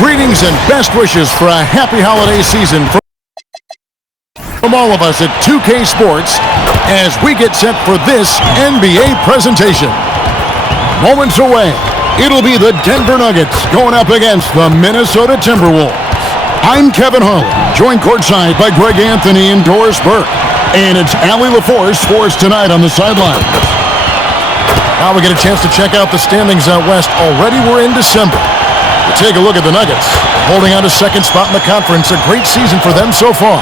Greetings and best wishes for a happy holiday season from all of us at 2K Sports as we get set for this NBA presentation. Moments away, it'll be the Denver Nuggets going up against the Minnesota Timberwolves. I'm Kevin Harlan, joined courtside by Greg Anthony and Doris Burke. And it's Allie LaForce for us tonight on the sidelines. Now we get a chance to check out the standings out west. Already we're in December. We take a look at the Nuggets, holding on to second spot in the conference. A great season for them so far.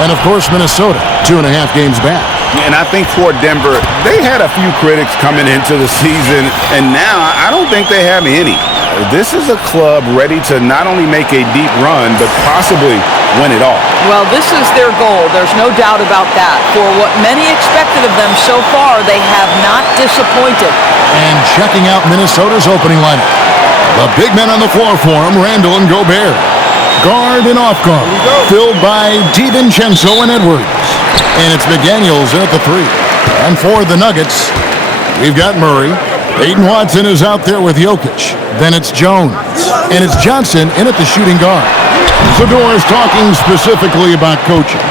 And, of course, Minnesota, 2.5 games back. And I think for Denver, they had a few critics coming into the season, and now I don't think they have any. This is a club ready to not only make a deep run, but possibly win it all. Well, this is their goal. There's no doubt about that. For what many expected of them so far, they have not disappointed. And checking out Minnesota's opening lineup. The big men on the floor for him, Randall and Gobert. Guard and off guard, filled by DiVincenzo and Edwards. And it's McDaniels in at the 3. And for the Nuggets, we've got Murray. Peyton Watson is out there with Jokic. Then it's Jones. And it's Johnson in at the shooting guard. So Doris, talking specifically about coaching.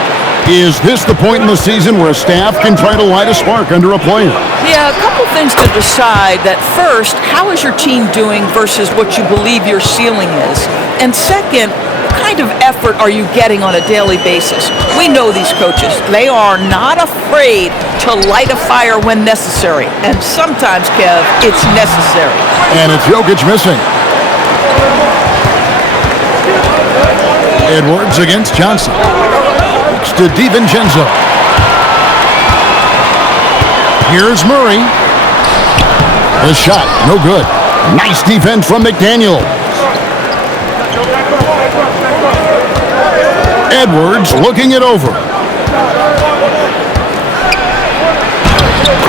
Is this the point in the season where a staff can try to light a spark under a player? Yeah, a couple things to decide. That first, how is your team doing versus what you believe your ceiling is? And second, what kind of effort are you getting on a daily basis? We know these coaches. They are not afraid to light a fire when necessary. And sometimes, Kev, it's necessary. And it's Jokic missing. Edwards against Johnson. To DiVincenzo. Here's Murray. The shot, no good. Nice defense from McDaniels. Edwards looking it over.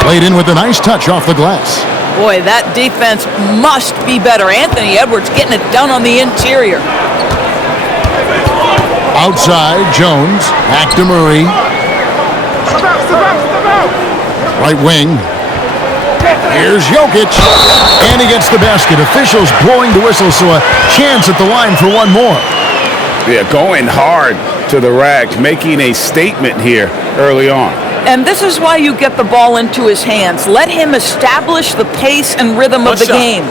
Played in with a nice touch off the glass. Boy, that defense must be better. Anthony Edwards getting it done on the interior. Outside, Jones. Back to Murray. Right wing. Here's Jokic. And he gets the basket. Officials blowing the whistle, so a chance at the line for one more. Yeah, going hard to the rack, making a statement here early on. And this is why you get the ball into his hands. Let him establish the pace and rhythm of the game.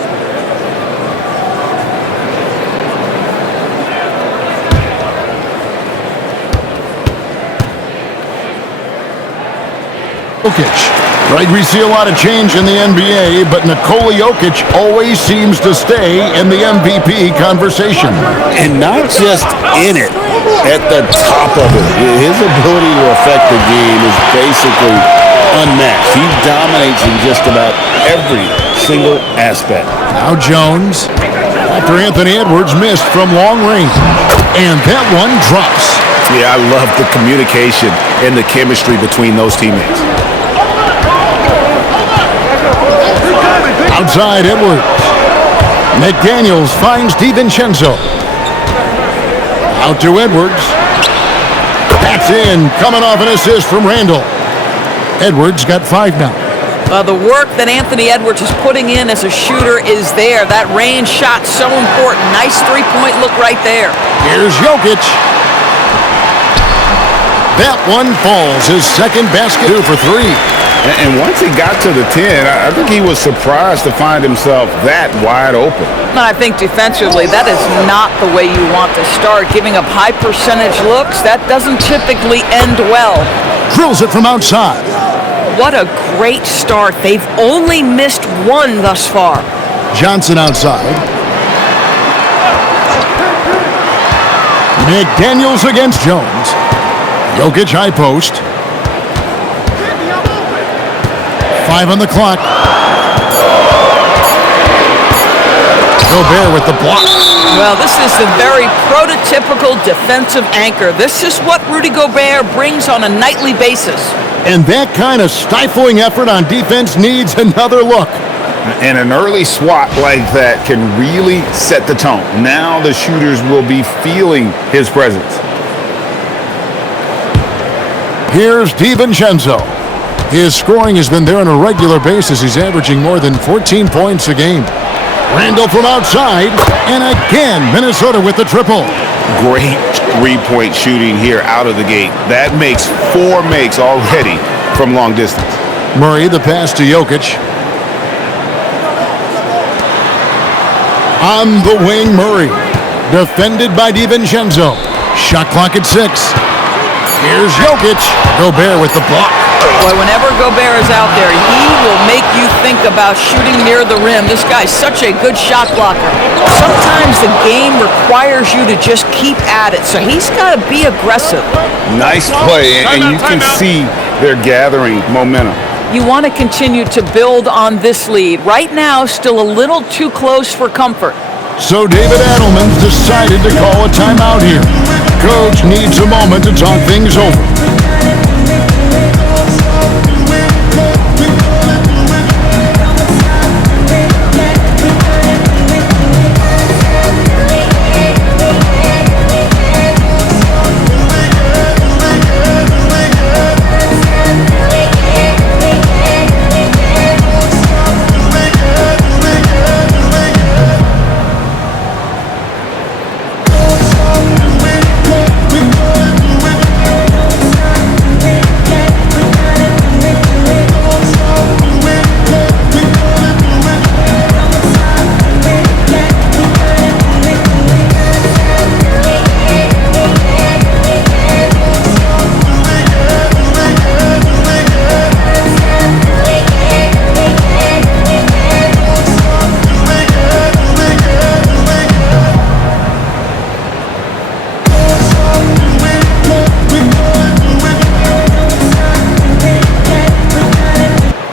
Jokic. Right, we see a lot of change in the NBA, but Nikola Jokic always seems to stay in the MVP conversation. And not just in it, at the top of it. His ability to affect the game is basically unmatched. He dominates in just about every single aspect. Now Jones, after Anthony Edwards missed from long range. And that one drops. Yeah, I love the communication and the chemistry between those teammates. Outside Edwards. McDaniels finds DiVincenzo. Out to Edwards. That's in. Coming off an assist from Randall. Edwards got 5 now. The work that Anthony Edwards is putting in as a shooter is there. That range shot so important. Nice three-point look right there. Here's Jokic. That one falls. His second basket, 2 for 3. And once he got to the 10, I think he was surprised to find himself that wide open. And I think defensively, that is not the way you want to start. Giving up high percentage looks, that doesn't typically end well. Drills it from outside. What a great start. They've only missed one thus far. Johnson outside. McDaniels against Jones. Jokic high post. 5 on the clock. Gobert with the block. Well, this is the very prototypical defensive anchor. This is what Rudy Gobert brings on a nightly basis. And that kind of stifling effort on defense needs another look. And an early swat like that can really set the tone. Now the shooters will be feeling his presence. Here's DiVincenzo. His scoring has been there on a regular basis. He's averaging more than 14 points a game. Randall from outside, and again, Minnesota with the triple. Great three-point shooting here out of the gate. That makes 4 makes already from long distance. Murray, the pass to Jokic. On the wing, Murray. Defended by DiVincenzo. Shot clock at 6. Here's Jokic. Gobert with the block. Boy, whenever Gobert is out there, he will make you think about shooting near the rim. This guy's such a good shot blocker. Sometimes the game requires you to just keep at it, so he's got to be aggressive. Nice play, and you can see they're gathering momentum. You want to continue to build on this lead. Right now, still a little too close for comfort. So David Adelman's decided to call a timeout here. Coach needs a moment to talk things over.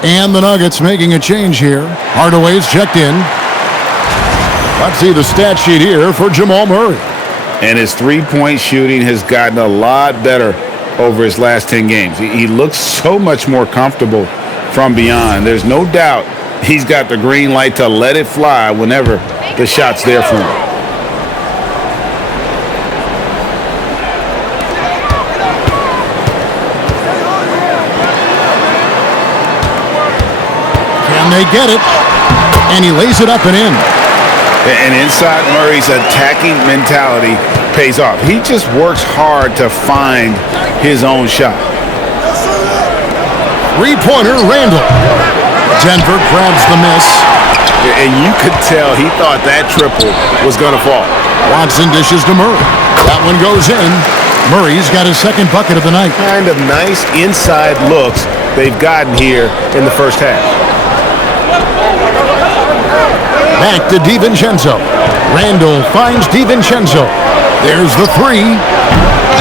And the Nuggets making a change here. Hardaway's checked in. Let's see the stat sheet here for Jamal Murray. And his three-point shooting has gotten a lot better over his last 10 games. He looks so much more comfortable from beyond. There's no doubt he's got the green light to let it fly whenever the shot's there for him. And they get it. And he lays it up and in. And inside Murray's attacking mentality pays off. He just works hard to find his own shot. Three-pointer, Randall. Denver grabs the miss. And you could tell he thought that triple was going to fall. Watson dishes to Murray. That one goes in. Murray's got his second bucket of the night. Kind of nice inside looks they've gotten here in the first half. Back to DiVincenzo. Randall finds DiVincenzo. There's the three.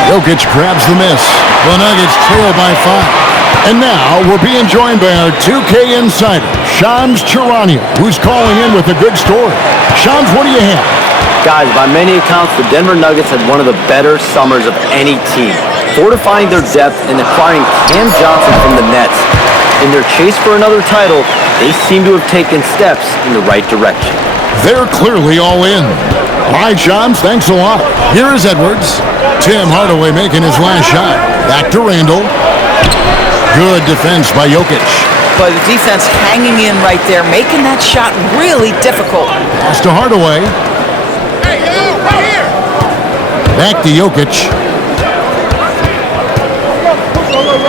Jokic grabs the miss. The Nuggets trail by 5. And now we're being joined by our 2K insider, Shams Charania, who's calling in with a good story. Shams, what do you have? Guys, by many accounts, the Denver Nuggets had one of the better summers of any team, fortifying their depth and acquiring Cam Johnson from the Nets. In their chase for another title, they seem to have taken steps in the right direction. They're clearly all in. All right, Shams, thanks a lot. Here is Edwards. Tim Hardaway making his last shot. Back to Randall. Good defense by Jokic. But the defense hanging in right there, making that shot really difficult. Pass to Hardaway. Back to Jokic.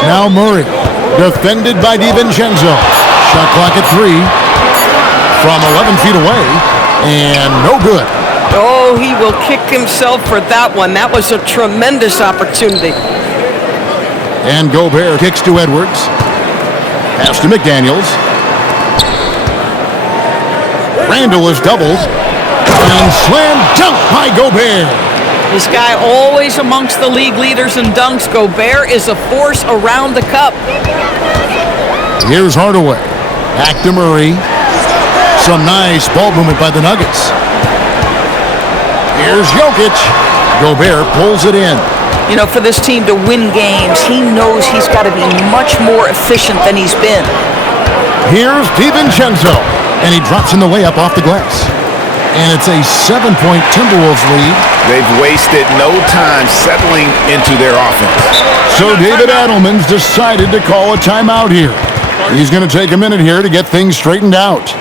Now Murray. Defended by DiVincenzo. Shot clock at 3. From 11 feet away. And no good. Oh, he will kick himself for that one. That was a tremendous opportunity. And Gobert kicks to Edwards. Pass to McDaniels. Randall is doubled. And slam dunk by Gobert. This guy always amongst the league leaders in dunks. Gobert is a force around the cup. Here's Hardaway. Back to Murray. Some nice ball movement by the Nuggets. Here's Jokic. Gobert pulls it in. You know, for this team to win games, he knows he's got to be much more efficient than he's been. Here's DiVincenzo. And he drops in the layup off the glass. And it's a 7-point Timberwolves lead. They've wasted no time settling into their offense. So David Adelman's decided to call a timeout here. He's going to take a minute here to get things straightened out.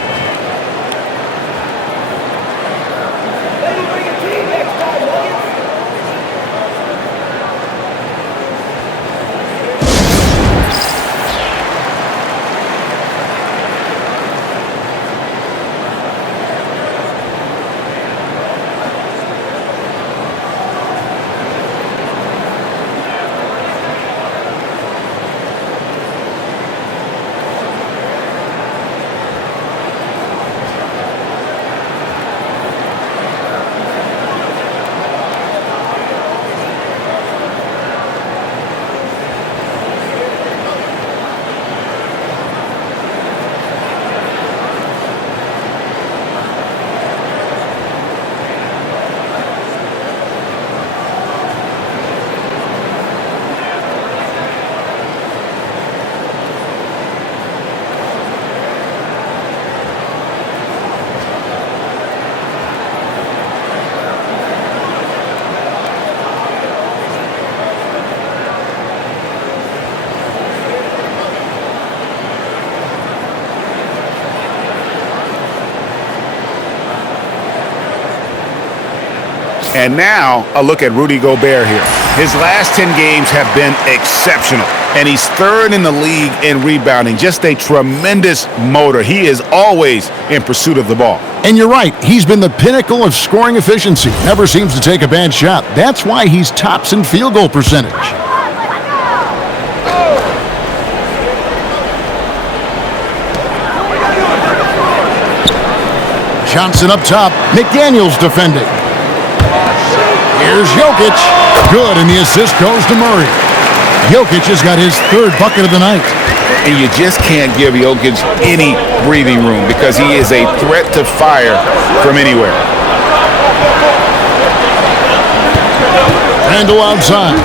And now a look at Rudy Gobert here. His last 10 games have been exceptional, and he's third in the league in rebounding. Just a tremendous motor. He is always in pursuit of the ball. And you're right, he's been the pinnacle of scoring efficiency. Never seems to take a bad shot. That's why he's tops in field goal percentage. Johnson up top. McDaniels defending. Here's Jokic. Good, and the assist goes to Murray. Jokic has got his third bucket of the night. And you just can't give Jokic any breathing room because he is a threat to fire from anywhere. Randle outside.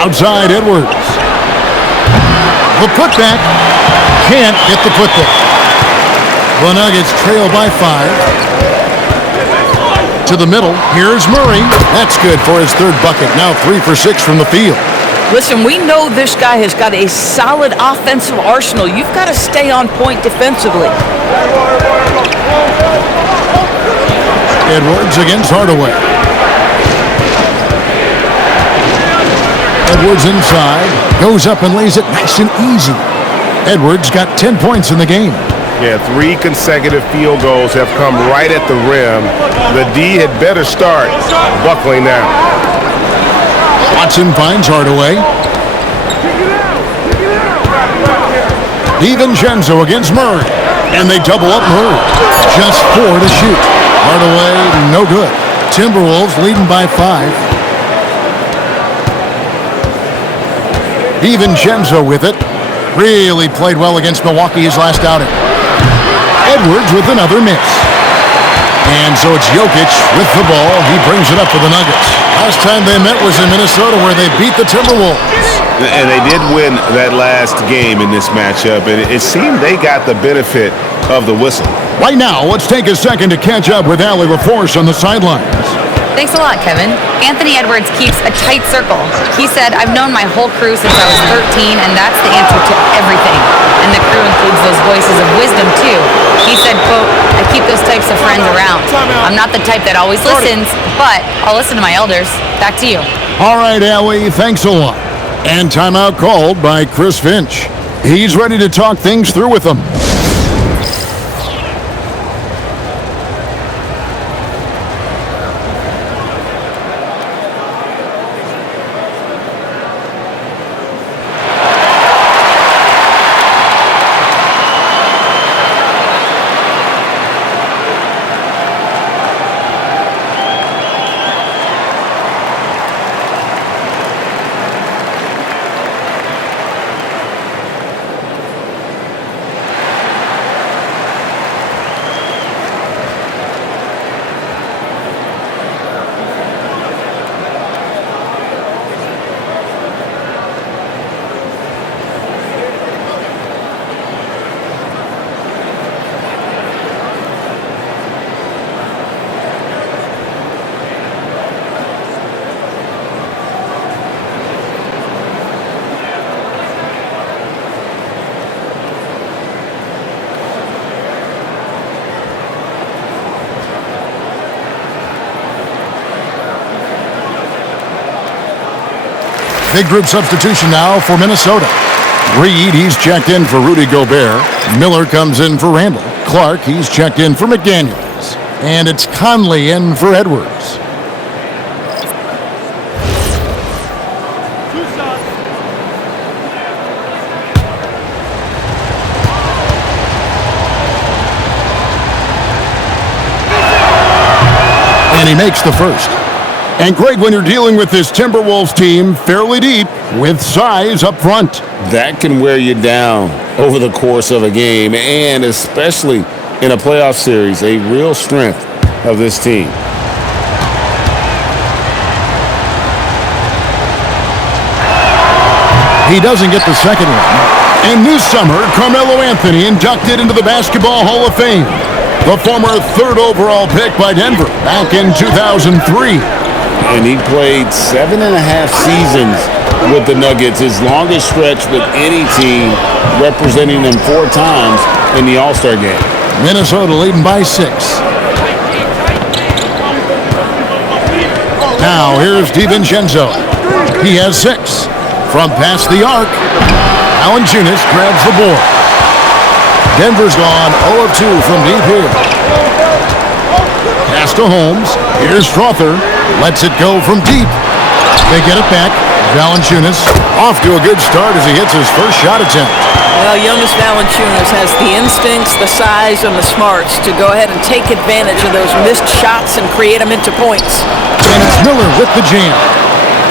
Outside, Edwards. The putback. Can't get the putback. The Nuggets trail by 5. To the middle. Here's Murray. That's good for his third bucket. Now 3 for 6 from the field. Listen, we know this guy has got a solid offensive arsenal. You've got to stay on point defensively. Edwards against Hardaway. Edwards inside. Goes up and lays it nice and easy. Edwards got 10 points in the game. Yeah, 3 consecutive field goals have come right at the rim. The D had better start buckling now. Watson finds Hardaway. DiVincenzo against Murray. And they double up Murray. Just 4 to shoot. Hardaway, no good. Timberwolves leading by 5. DiVincenzo with it. Really played well against Milwaukee his last outing. Edwards with another miss. And so it's Jokic with the ball. He brings it up for the Nuggets. Last time they met was in Minnesota where they beat the Timberwolves. And they did win that last game in this matchup, and it seemed they got the benefit of the whistle. Right now, let's take a second to catch up with Allie LaForce on the sidelines. Thanks a lot, Kevin. Anthony Edwards keeps a tight circle. He said, I've known my whole crew since I was 13, and that's the answer to everything. And the crew includes those voices of wisdom, too. He said, quote, I keep those types of friends around. I'm not the type that always listens, but I'll listen to my elders. Back to you. All right, Allie, thanks a lot. And timeout called by Chris Finch. He's ready to talk things through with them. Big group substitution now for Minnesota. Reed, he's checked in for Rudy Gobert. Miller comes in for Randle. Clark, he's checked in for McDaniels. And it's Conley in for Edwards. And he makes the first. And Greg, when you're dealing with this Timberwolves team fairly deep with size up front, that can wear you down over the course of a game, and especially in a playoff series, a real strength of this team. He doesn't get the second one. And this summer, Carmelo Anthony inducted into the Basketball Hall of Fame. The former 3rd overall pick by Denver back in 2003. And he played 7.5 seasons with the Nuggets, his longest stretch with any team, representing them 4 times in the All-Star game. Minnesota leading by 6. Now here's DiVincenzo. He has 6. From past the arc, Valanciunas grabs the board. Denver's gone 0 of 2 from deep here. Pass to Holmes. Here's Strother. Lets it go from deep. They get it back. Valanciunas off to a good start as he hits his first shot attempt. Well, Jonas Valanciunas has the instincts, the size, and the smarts to go ahead and take advantage of those missed shots and create them into points. And it's Miller with the jam.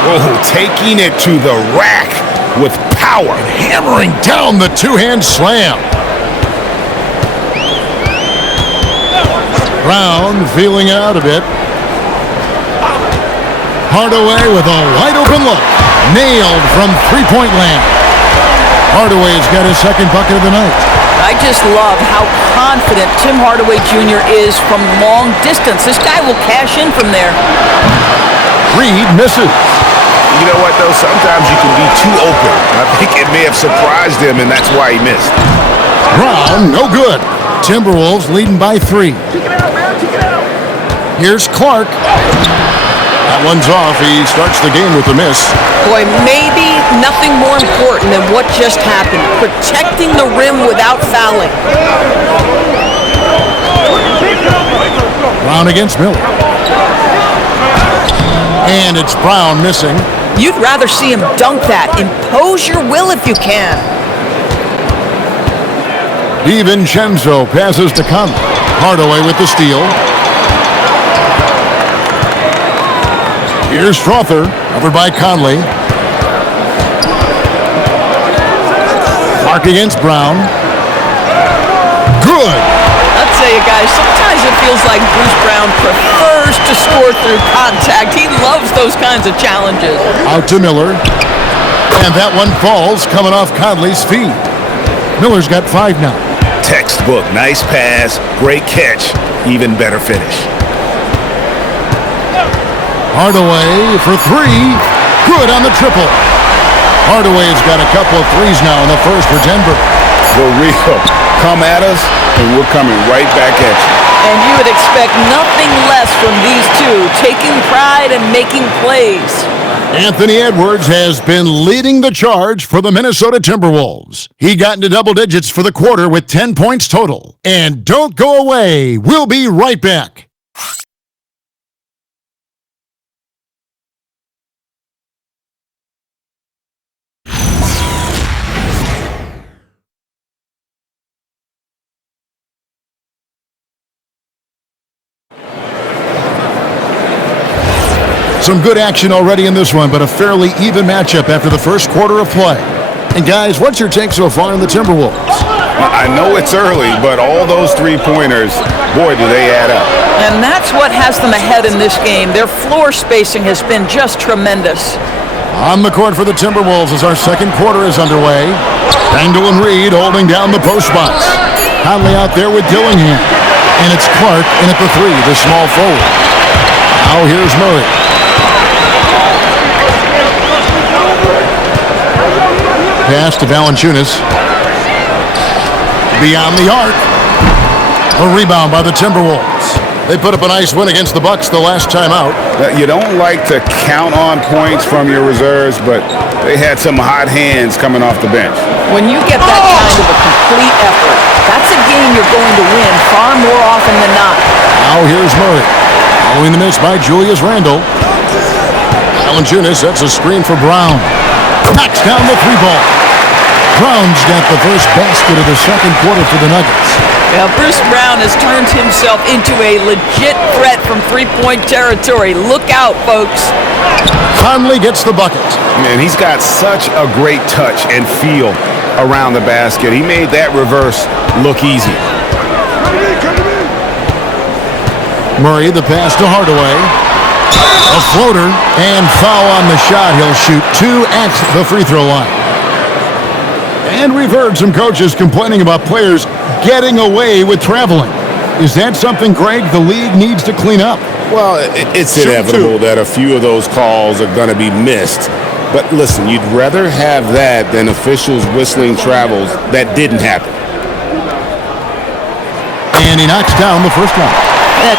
Oh, taking it to the rack with power. Hammering down the two-hand slam. Brown feeling out a bit. Hardaway with a wide-open look. Nailed from three-point land. Hardaway's got his second bucket of the night. I just love how confident Tim Hardaway Jr. is from long distance. This guy will cash in from there. Reed misses. You know what, though? Sometimes you can be too open. I think it may have surprised him, and that's why he missed. Brown, no good. Timberwolves leading by 3. Here's Clark. That one's off. He starts the game with a miss. Boy, maybe nothing more important than what just happened. Protecting the rim without fouling. Brown against Miller. And it's Brown missing. You'd rather see him dunk that. Impose your will if you can. DiVincenzo passes to Conley. Hardaway with the steal. Here's Strother, covered by Conley. Clark against Brown. Good. I'll tell you guys, sometimes it feels like Bruce Brown prefers to score through contact. He loves those kinds of challenges. Out to Miller. And that one falls, coming off Conley's feet. Miller's got 5 now. Textbook. Nice pass. Great catch. Even better finish. Hardaway for 3. Good on the triple. Hardaway's got a couple of threes now in the first for Denver. For real. Come at us, and we're coming right back at you. And you would expect nothing less from these two, taking pride and making plays. Anthony Edwards has been leading the charge for the Minnesota Timberwolves. He got into double digits for the quarter with 10 points total. And don't go away. We'll be right back. Some good action already in this one, but a fairly even matchup after the first quarter of play. And guys, what's your take so far on the Timberwolves? I know it's early, but all those three-pointers, boy, do they add up. And that's what has them ahead in this game. Their floor spacing has been just tremendous. On the court for the Timberwolves as our second quarter is underway. Randall and Reed holding down the post spots. Conley out there with Dillingham. And it's Clark in at the 3, the small forward. Now here's Murray. Pass to Valanciunas. Beyond the arc. A rebound by the Timberwolves. They put up a nice win against the Bucks the last time out. You don't like to count on points from your reserves, but they had some hot hands coming off the bench. When you get that kind of a complete effort, that's a game you're going to win far more often than not. Now here's Murray. Following the miss by Julius Randle. Valanciunas sets a screen for Brown. Knocks down the 3-ball. Brown's got the first basket of the second quarter for the Nuggets. Now, Bruce Brown has turned himself into a legit threat from three-point territory. Look out, folks. Conley gets the bucket. Man, he's got such a great touch and feel around the basket. He made that reverse look easy. Murray, the pass to Hardaway. A floater and foul on the shot. He'll shoot 2 at the free throw line. And we've heard some coaches complaining about players getting away with traveling. Is that something, Greg, the league needs to clean up? Well, it's inevitable that a few of those calls are going to be missed. But listen, you'd rather have that than officials whistling travels that didn't happen. And he knocks down the first one.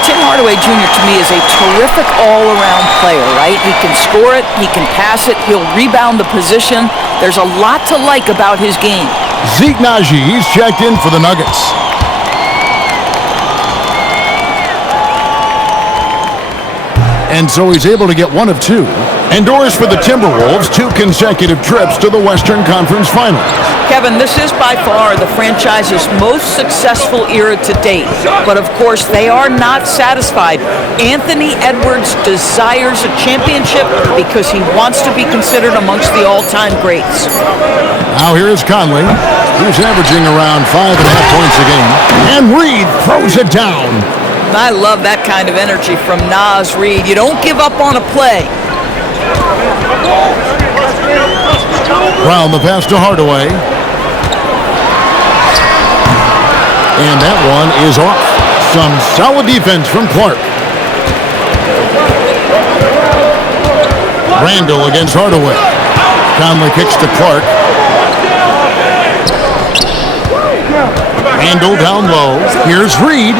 Tim Hardaway Jr. to me is a terrific all-around player, right? He can score it, he can pass it, he'll rebound the position. There's a lot to like about his game. Zeke Naji, he's checked in for the Nuggets. And so he's able to get one of two. Endures for the Timberwolves 2 consecutive trips to the Western Conference Finals. Kevin, this is by far the franchise's most successful era to date. But of course, they are not satisfied. Anthony Edwards desires a championship because he wants to be considered amongst the all-time greats. Now here is Conley, who's averaging around 5.5 points a game. And Reed throws it down. I love that kind of energy from Naz Reid. You don't give up on a play. Brown the pass to Hardaway. And that one is off. Some solid defense from Clark. Randall against Hardaway. Conley kicks to Clark. Randall down low. Here's Reed.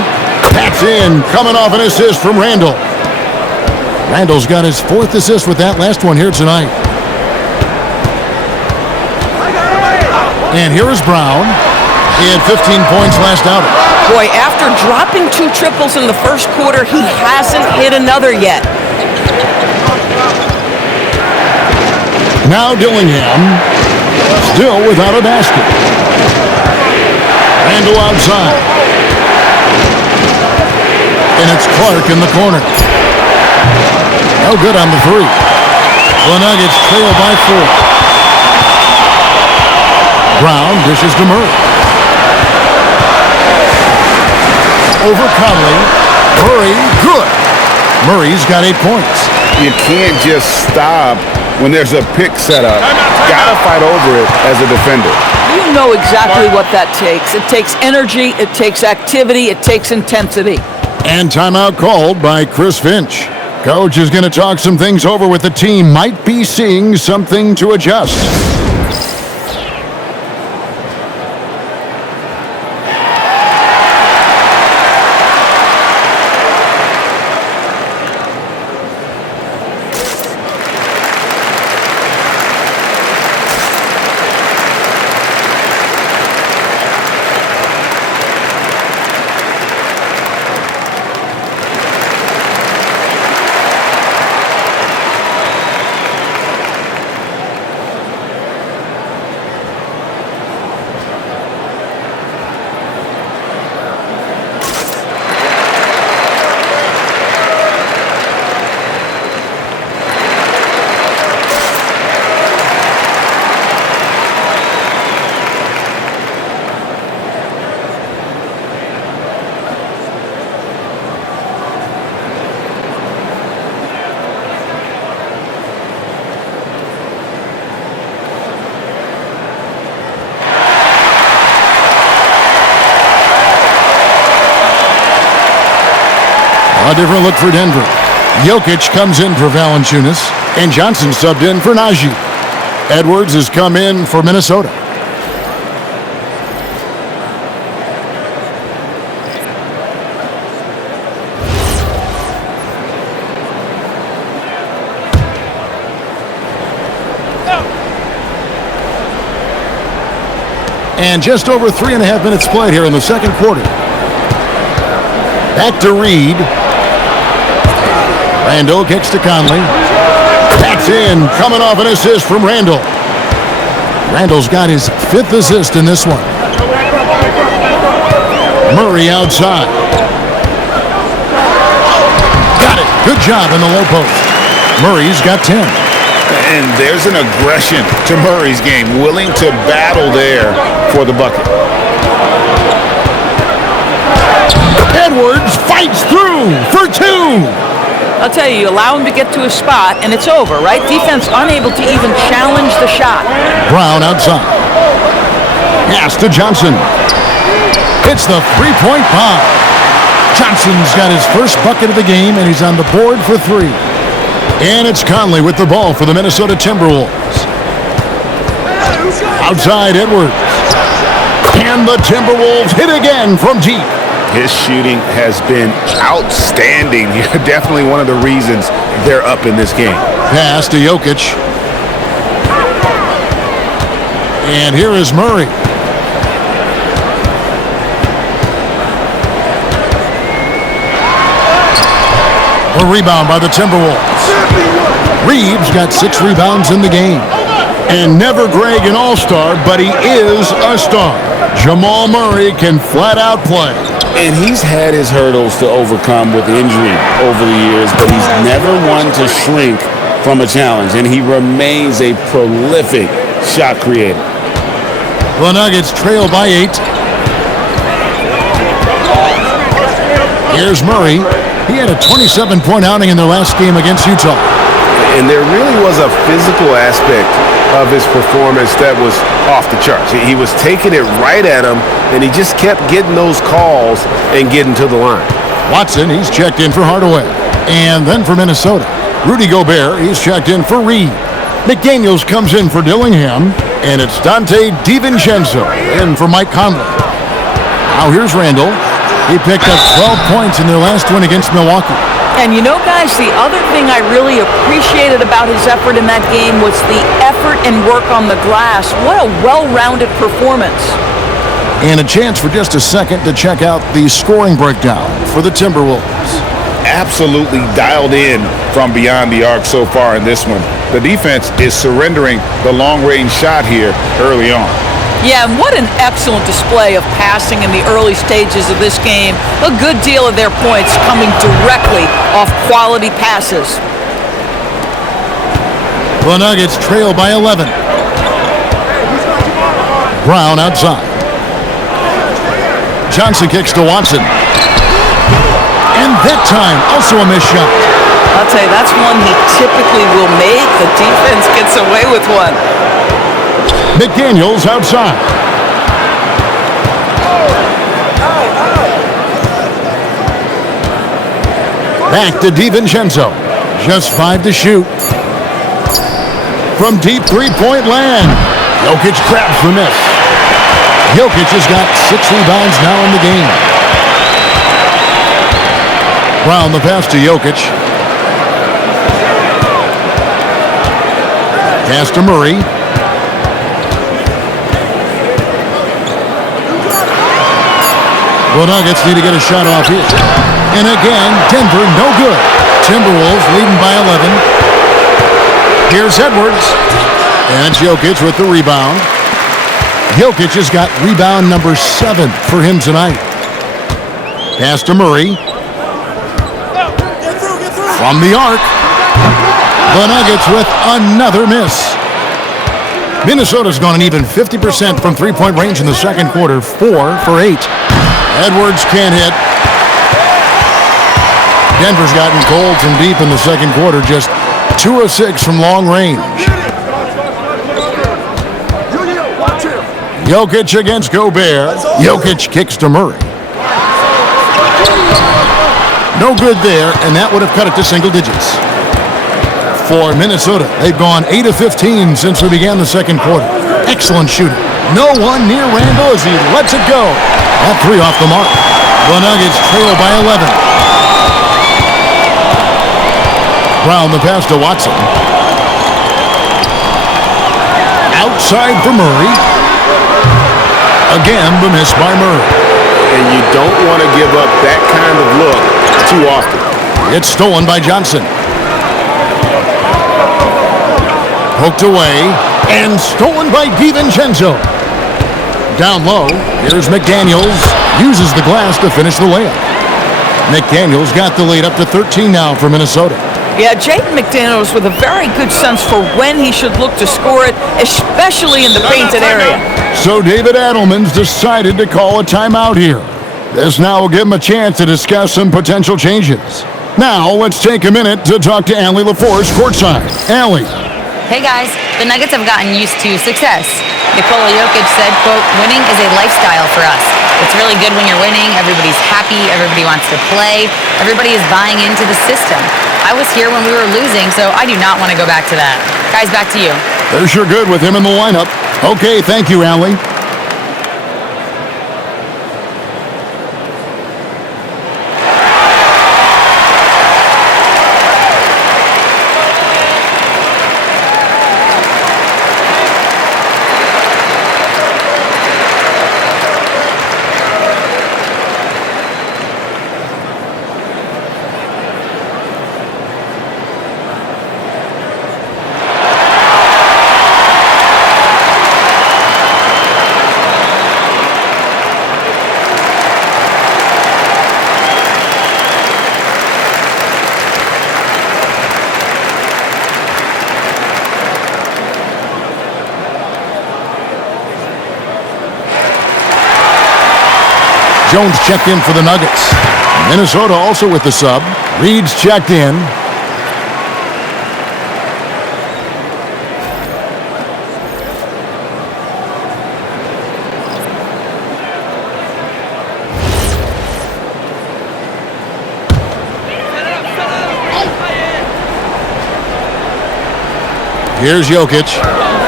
That's in. Coming off an assist from Randall. Randall's got his 4th assist with that last one here tonight. And here is Brown. He had 15 points last outing. Boy, after dropping 2 triples in the first quarter, he hasn't hit another yet. Now Dillingham, still without a basket. Randall outside. And it's Clark in the corner. No good on the 3. The Nuggets trail by 4. Brown dishes to Murray. Over Conley. Murray, good. Murray's got 8 points. You can't just stop when there's a pick set up. Gotta fight over it as a defender. You know exactly what that takes. It takes energy, it takes activity, it takes intensity. And timeout called by Chris Finch. Coach is going to talk some things over with the team. Might be seeing something to adjust. A different look for Denver. Jokic comes in for Valanciunas, and Johnson subbed in for Najee. Edwards has come in for Minnesota. And just over 3.5 minutes played here in the second quarter. Back to Reed. Randall kicks to Conley. That's in. Coming off an assist from Randall. Randall's got his 5th assist in this one. Murray outside. Got it. Good job in the low post. Murray's got 10. And there's an aggression to Murray's game, willing to battle there for the bucket. Edwards fights through for 2. I'll tell you, you allow him to get to a spot, and it's over, right? Defense unable to even challenge the shot. Brown outside. Pass to Johnson. Hits the 3-point bomb. Johnson's got his first bucket of the game, and he's on the board for 3. And it's Conley with the ball for the Minnesota Timberwolves. Outside Edwards. And the Timberwolves hit again from deep. His shooting has been outstanding. Definitely one of the reasons they're up in this game. Pass to Jokic. And here is Murray. A rebound by the Timberwolves. Reeves got 6 rebounds in the game. And never Greg an all-star, but he is a star. Jamal Murray can flat out play. And he's had his hurdles to overcome with injury over the years, but he's never one to shrink from a challenge, and he remains a prolific shot creator. The Nuggets trail by 8. Here's Murray. He had a 27-point outing in their last game against Utah. And there really was a physical aspect of his performance that was off the charts. He was taking it right at him, and he just kept getting those calls and getting to the line. Watson, he's checked in for Hardaway. And then for Minnesota, Rudy Gobert, he's checked in for Reed. McDaniels comes in for Dillingham, and it's Dante DiVincenzo in for Mike Conley. Now here's Randall. He picked up 12 points in their last win against Milwaukee. And you know, guys, the other thing I really appreciated about his effort in that game was the effort and work on the glass. What a well-rounded performance. And a chance for just a second to check out the scoring breakdown for the Timberwolves. Absolutely dialed in from beyond the arc so far in this one. The defense is surrendering the long-range shot here early on. Yeah, and what an excellent display of passing in the early stages of this game. A good deal of their points coming directly off quality passes. The Nuggets trail by 11. Brown outside. Johnson kicks to Watson. And that time, also a missed shot. I'll tell you, that's one he typically will make. The defense gets away with one. McDaniels outside. Back to DiVincenzo. Just 5 to shoot. From deep three-point land. Jokic grabs the miss. Jokic has got 6 rebounds now in the game. Brown the pass to Jokic. Pass to Murray. The Nuggets need to get a shot off here. And again, Denver no good. Timberwolves leading by 11. Here's Edwards. And it's Jokic with the rebound. Jokic has got rebound number 7 for him tonight. Pass to Murray. From the arc. The Nuggets with another miss. Minnesota's gone an even 50% from three-point range in the second quarter. 4 for 8. Edwards can't hit. Denver's gotten cold from deep in the second quarter. Just 2 of 6 from long range. Jokic against Gobert. Jokic kicks to Murray. No good there, and that would have cut it to single digits. For Minnesota, they've gone 8 of 15 since we began the second quarter. Excellent shooting. No one near Randall as he lets it go. That 3 off the mark. The Nuggets trail by 11. Brown the pass to Watson. Outside for Murray. Again, the miss by Murray. And you don't want to give up that kind of look too often. It's stolen by Johnson. Poked away and stolen by DiVincenzo. Down low, here's McDaniels. Uses the glass to finish the layup. McDaniels got the lead up to 13 now for Minnesota. Yeah, Jaden McDaniels with a very good sense for when he should look to score it, especially in the painted area. So David Adelman's decided to call a timeout here. This now will give him a chance to discuss some potential changes. Now, let's take a minute to talk to Allie LaForce courtside. Allie. Hey guys, the Nuggets have gotten used to success. Nikola Jokic said, quote, winning is a lifestyle for us. It's really good when you're winning. Everybody's happy. Everybody wants to play. Everybody is buying into the system. I was here when we were losing, so I do not want to go back to that. Guys, back to you. They're sure good with him in the lineup. Okay, thank you, Allie. Jones checked in for the Nuggets. Minnesota also with the sub. Reed's checked in. Here's Jokic.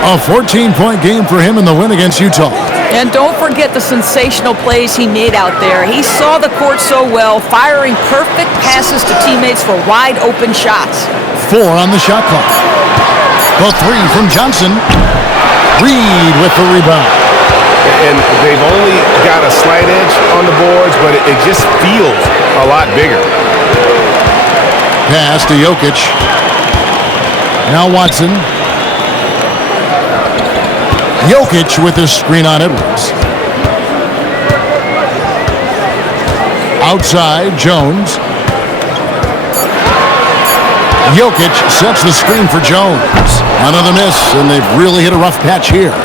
A 14-point game for him in the win against Utah. And don't forget the sensational plays he made out there. He saw the court so well, firing perfect passes to teammates for wide-open shots. 4 on the shot clock. The 3 from Johnson. Reed with the rebound. And they've only got a slight edge on the boards, but it just feels a lot bigger. Pass to Jokic. Now Watson. Jokic with his screen on Edwards. Outside, Jones. Jokic sets the screen for Jones. Another miss, and they've really hit a rough patch here.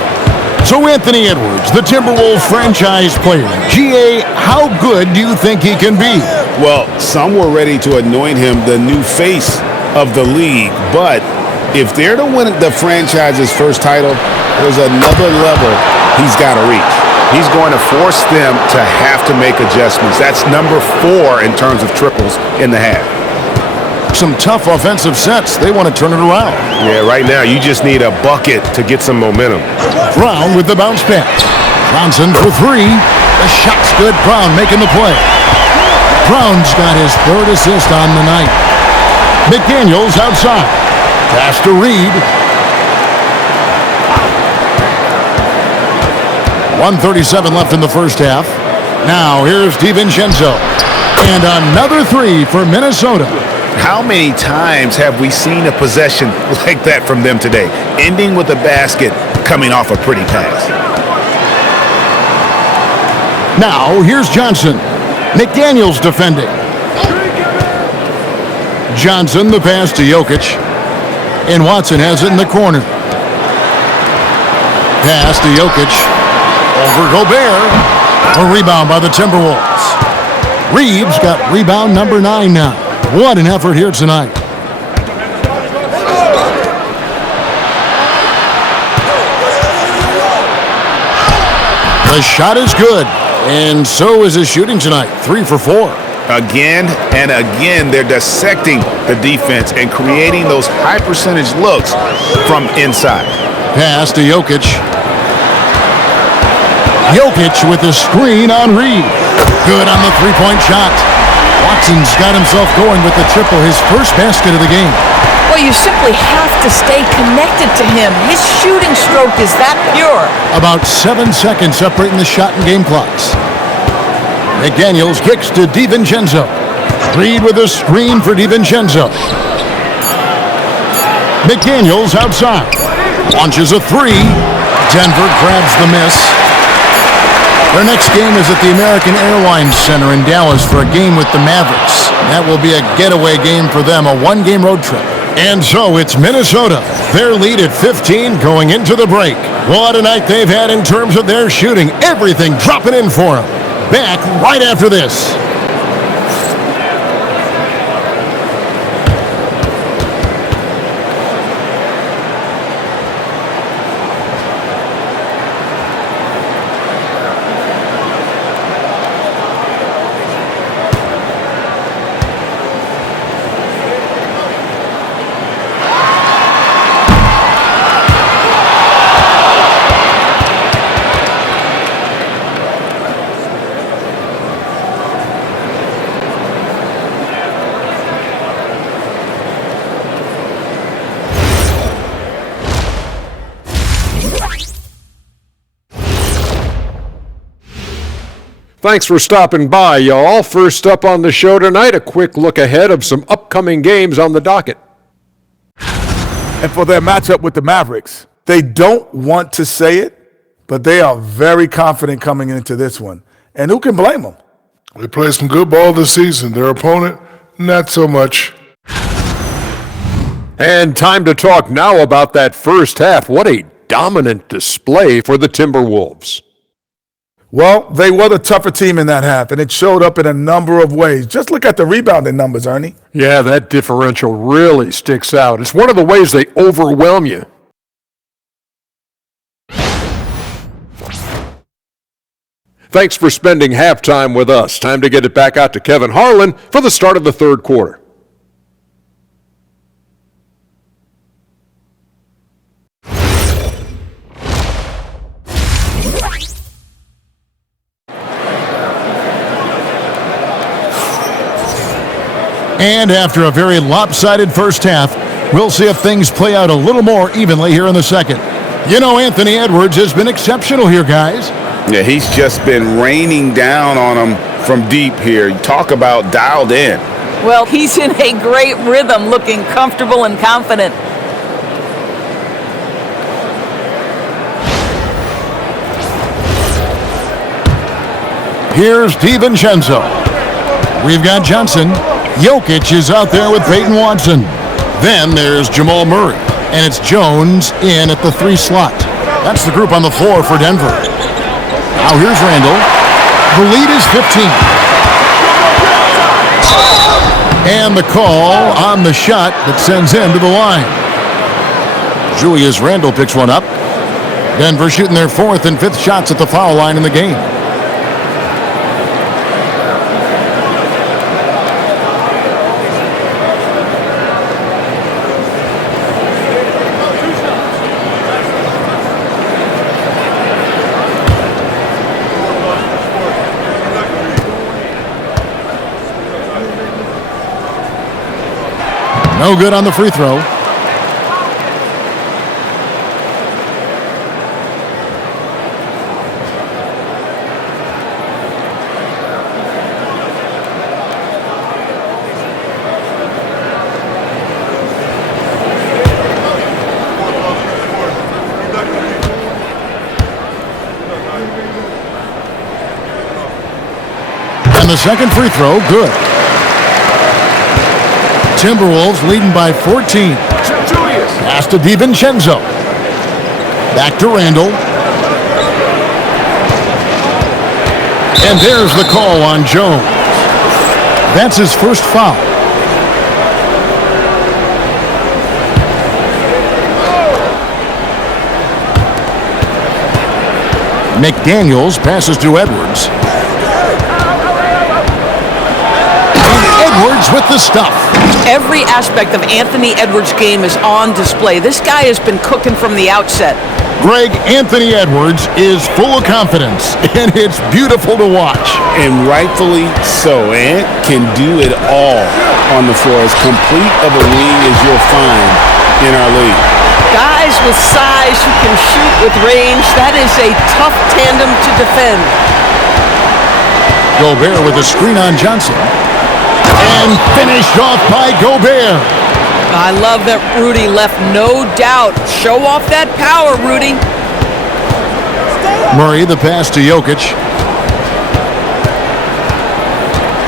So Anthony Edwards, the Timberwolves franchise player. GA, how good do you think he can be? Well, some were ready to anoint him the new face of the league, but if they're to win the franchise's first title, there's another level he's got to reach. He's going to force them to have to make adjustments. That's number 4 in terms of triples in the half. Some tough offensive sets. They want to turn it around. Yeah, right now you just need a bucket to get some momentum. Brown with the bounce pass. Johnson for 3. The shot's good. Brown making the play. Brown's got his 3rd assist on the night. McDaniels outside. Pass to Reed. 1:37 left in the first half. Now here's DiVincenzo. And another 3 for Minnesota. How many times have we seen a possession like that from them today, ending with a basket coming off a pretty pass? Now here's Johnson. McDaniels defending. Johnson the pass to Jokic. And Watson has it in the corner. Pass to Jokic. Over Gobert. A rebound by the Timberwolves. Reeves got rebound number 9 now. What an effort here tonight. The shot is good. And so is his shooting tonight. 3 for 4. Again and again, they're dissecting the defense and creating those high percentage looks from inside. Pass to Jokic. Jokic with a screen on Reed. Good on the 3-point shot. Watson's got himself going with the triple, his first basket of the game. Well, you simply have to stay connected to him. His shooting stroke is that pure. About 7 seconds separating the shot and game clocks. McDaniels kicks to DiVincenzo. Reed with a screen for DiVincenzo. McDaniels outside. Launches a 3. Denver grabs the miss. Their next game is at the American Airlines Center in Dallas for a game with the Mavericks. That will be a getaway game for them, a 1-game road trip. And so it's Minnesota. Their lead at 15 going into the break. What a night they've had in terms of their shooting. Everything dropping in for them. Back right after this. Thanks for stopping by, y'all. First up on the show tonight, a quick look ahead of some upcoming games on the docket. And for their matchup with the Mavericks, they don't want to say it, but they are very confident coming into this one. And who can blame them? They played some good ball this season. Their opponent, not so much. And time to talk now about that first half. What a dominant display for the Timberwolves. Well, they were the tougher team in that half, and it showed up in a number of ways. Just look at the rebounding numbers, Ernie. Yeah, that differential really sticks out. It's one of the ways they overwhelm you. Thanks for spending halftime with us. Time to get it back out to Kevin Harlan for the start of the third quarter. And after a very lopsided first half, we'll see if things play out a little more evenly here in the second. You know, Anthony Edwards has been exceptional here, guys. Yeah, he's just been raining down on them from deep here. Talk about dialed in. Well, he's in a great rhythm, looking comfortable and confident. Here's DiVincenzo. We've got Johnson. Jokic is out there with Peyton Watson. Then there's Jamal Murray, and it's Jones in at the 3 slot. That's the group on the floor for Denver. Now here's Randall. The lead is 15. And the call on the shot that sends him to the line. Julius Randle picks one up. Denver shooting their 4th and 5th shots at the foul line in the game. No good on the free throw. And the second free throw, good. Timberwolves leading by 14. Pass to DiVincenzo. Back to Randall. And there's the call on Jones. That's his first foul. McDaniels passes to Edwards. And Edwards with the stuff. Every aspect of Anthony Edwards' game is on display. This guy has been cooking from the outset. Greg, Anthony Edwards is full of confidence, and it's beautiful to watch. And rightfully so. Ant can do it all on the floor. As complete of a wing as you'll find in our league. Guys with size who can shoot with range, that is a tough tandem to defend. Gobert with a screen on Johnson. And finished off by Gobert. I love that Rudy left no doubt. Show off that power, Rudy. Murray, the pass to Jokic.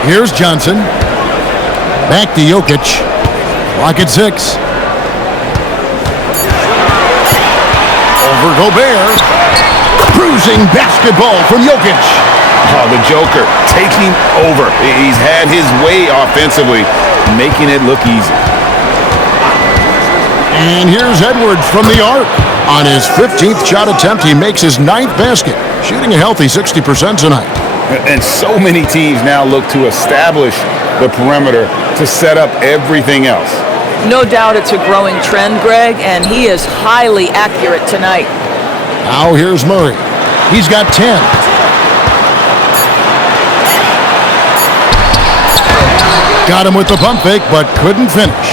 Here's Johnson. Back to Jokic. Clock at 6. Over Gobert. Cruising basketball from Jokic. Oh, the Joker taking over. He's had his way offensively, making it look easy. And here's Edwards from the arc. On his 15th shot attempt, he makes his 9th basket, shooting a healthy 60% tonight. And so many teams now look to establish the perimeter to set up everything else. No doubt it's a growing trend, Greg, and he is highly accurate tonight. Now here's Murray. He's got 10. Got him with the pump fake, but couldn't finish.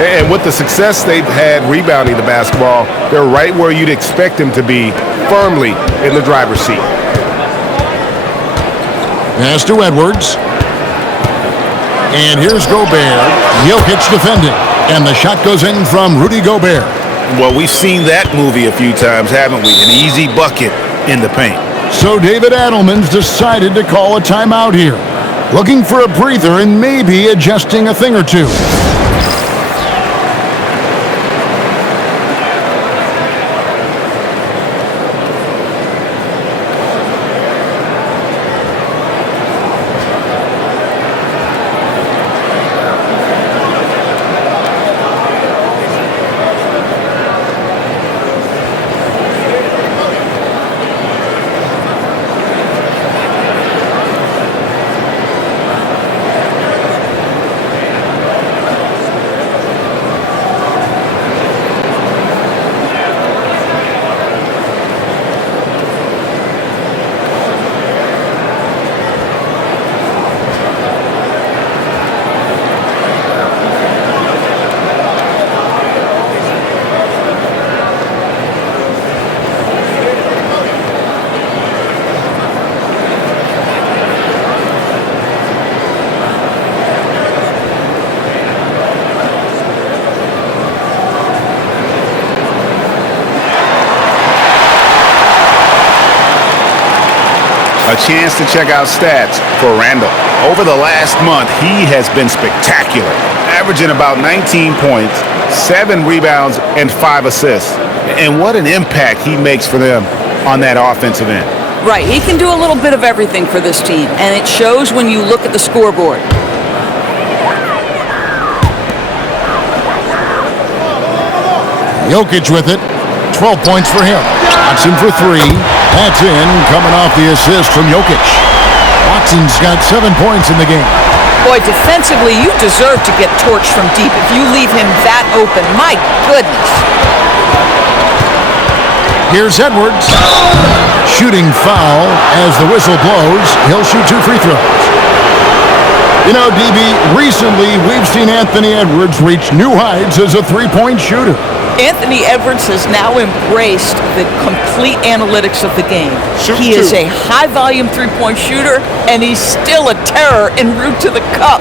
And with the success they've had rebounding the basketball, they're right where you'd expect them to be, firmly in the driver's seat. Pass to Edwards. And here's Gobert. Jokic defending. And the shot goes in from Rudy Gobert. Well, we've seen that movie a few times, haven't we? An easy bucket in the paint. So David Adelman's decided to call a timeout here. Looking for a breather and maybe adjusting a thing or two. A chance to check out stats for Randall. Over the last month, he has been spectacular, averaging about 19 points, 7 rebounds, and 5 assists. And what an impact he makes for them on that offensive end. Right, he can do a little bit of everything for this team, and it shows when you look at the scoreboard. Jokic with it. 12 points for him. Watson for 3. That's in, coming off the assist from Jokic. Watson's got 7 points in the game. Boy, defensively, you deserve to get torched from deep if you leave him that open. My goodness. Here's Edwards. Shooting foul as the whistle blows. He'll shoot 2 free throws. You know, DB, recently we've seen Anthony Edwards reach new heights as a three-point shooter. Anthony Edwards has now embraced the complete analytics of the game. He is a high-volume three-point shooter, and he's still a terror en route to the cup.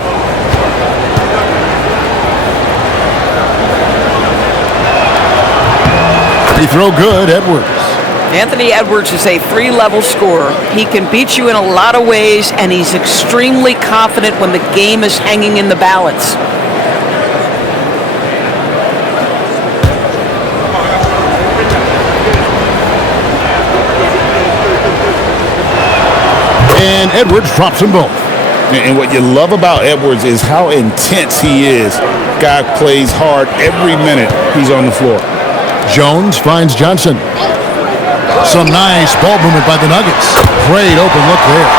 Free throw good, Edwards. Anthony Edwards is a 3-level scorer. He can beat you in a lot of ways, and he's extremely confident when the game is hanging in the balance. And Edwards drops them both. And what you love about Edwards is how intense he is. Guy plays hard every minute he's on the floor. Jones finds Johnson. Some nice ball movement by the Nuggets. Great open look there.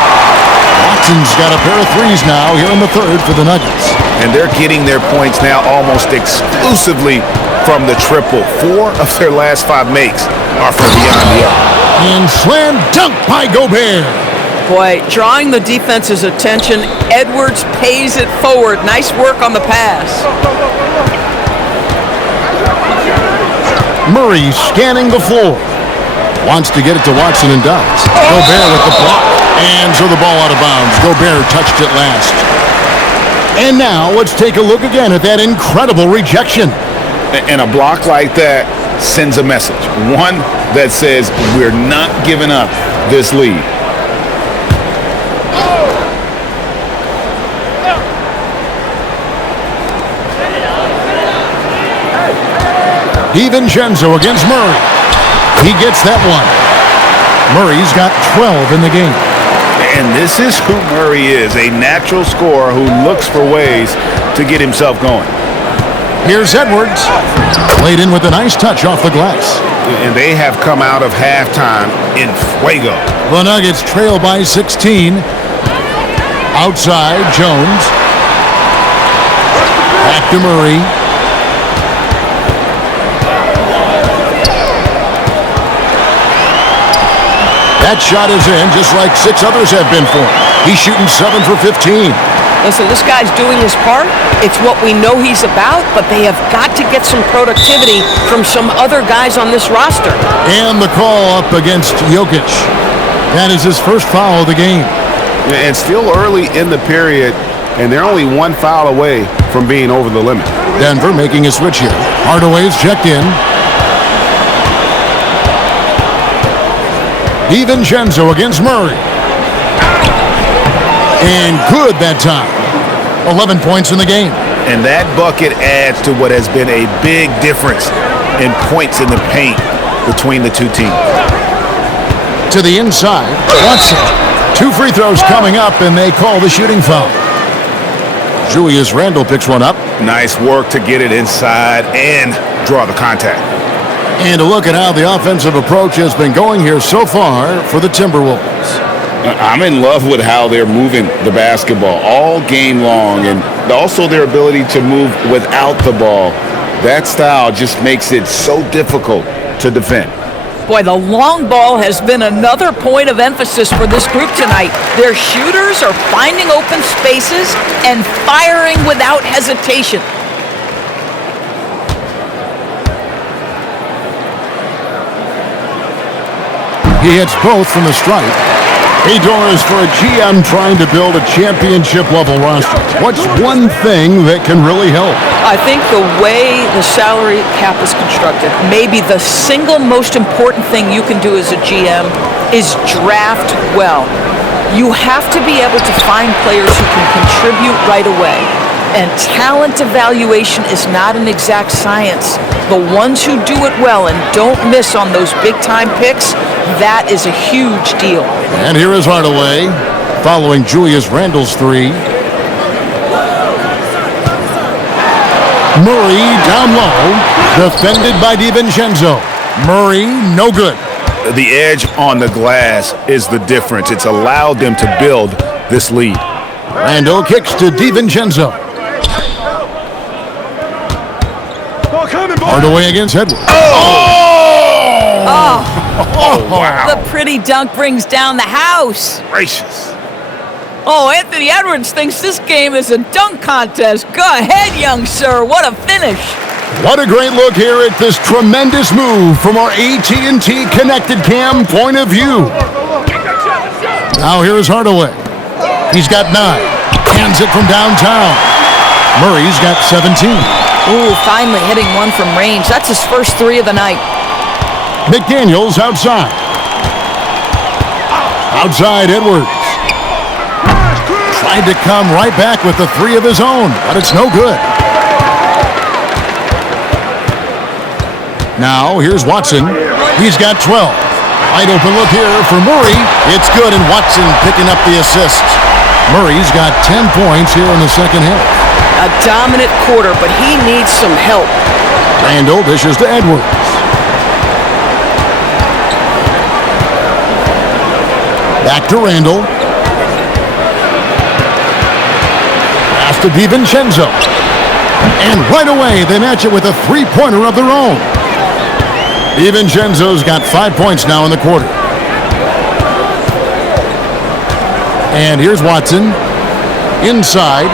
Watson's got a pair of threes now here in the third for the Nuggets. And they're getting their points now almost exclusively from the triple. 4 of their last 5 makes are from beyond the arc. And slam dunk by Gobert. Boy, drawing the defense's attention, Edwards pays it forward. Nice work on the pass. Murray scanning the floor. Wants to get it to Watson and does. Gobert with the block. And so the ball out of bounds. Gobert touched it last. And now let's take a look again at that incredible rejection. And a block like that sends a message. One that says we're not giving up this lead. DiVincenzo against Murray. He gets that one. Murray's got 12 in the game. And this is who Murray is, a natural scorer who looks for ways to get himself going. Here's Edwards. Played in with a nice touch off the glass. And they have come out of halftime in fuego. The Nuggets trail by 16. Outside, Jones. Back to Murray. That shot is in, just like 6 others have been for him. He's shooting 7 for 15. Listen, this guy's doing his part. It's what we know he's about, but they have got to get some productivity from some other guys on this roster. And the call up against Jokic. That is his first foul of the game. And still early in the period, and they're only 1 foul away from being over the limit. Denver making a switch here. Hardaway's checked in. DiVincenzo against Murray. And good that time. 11 points in the game. And that bucket adds to what has been a big difference in points in the paint between the two teams. To the inside, Watson. 2 free throws coming up, and they call the shooting foul. Julius Randle picks one up. Nice work to get it inside and draw the contact. And a look at how the offensive approach has been going here so far for the Timberwolves. I'm in love with how they're moving the basketball all game long, and also their ability to move without the ball. That style just makes it so difficult to defend. Boy, the long ball has been another point of emphasis for this group tonight. Their shooters are finding open spaces and firing without hesitation. He hits both from the stripe. Doors for a GM trying to build a championship-level roster. What's one thing that can really help? I think the way the salary cap is constructed, maybe the single most important thing you can do as a GM is draft well. You have to be able to find players who can contribute right away. And talent evaluation is not an exact science. The ones who do it well and don't miss on those big-time picks, that is a huge deal. And here is Hardaway, following Julius Randle's three. Murray down low, defended by DiVincenzo. Murray, no good. The edge on the glass is the difference. It's allowed them to build this lead. Randle kicks to DiVincenzo. Hardaway against Edwards. Oh, wow. The pretty dunk brings down the house. Gracious. Oh, Anthony Edwards thinks this game is a dunk contest. Go ahead, young sir. What a finish. What a great look here at this tremendous move from our AT&T Connected Cam point of view. Now here's Hardaway. He's got 9. Hands it from downtown. Murray's got 17. Ooh, finally hitting one from range. That's his first 3 of the night. McDaniels outside. Outside Edwards. Tried to come right back with the 3 of his own, but it's no good. Now, here's Watson. He's got 12. Wide open look here for Murray. It's good, and Watson picking up the assist. Murray's got 10 points here in the second half. A dominant quarter, but he needs some help. Randle dishes to Edwards. Back to Randle. Pass to DiVincenzo. And right away, they match it with a three-pointer of their own. DiVincenzo's got 5 points now in the quarter. And here's Watson. Inside.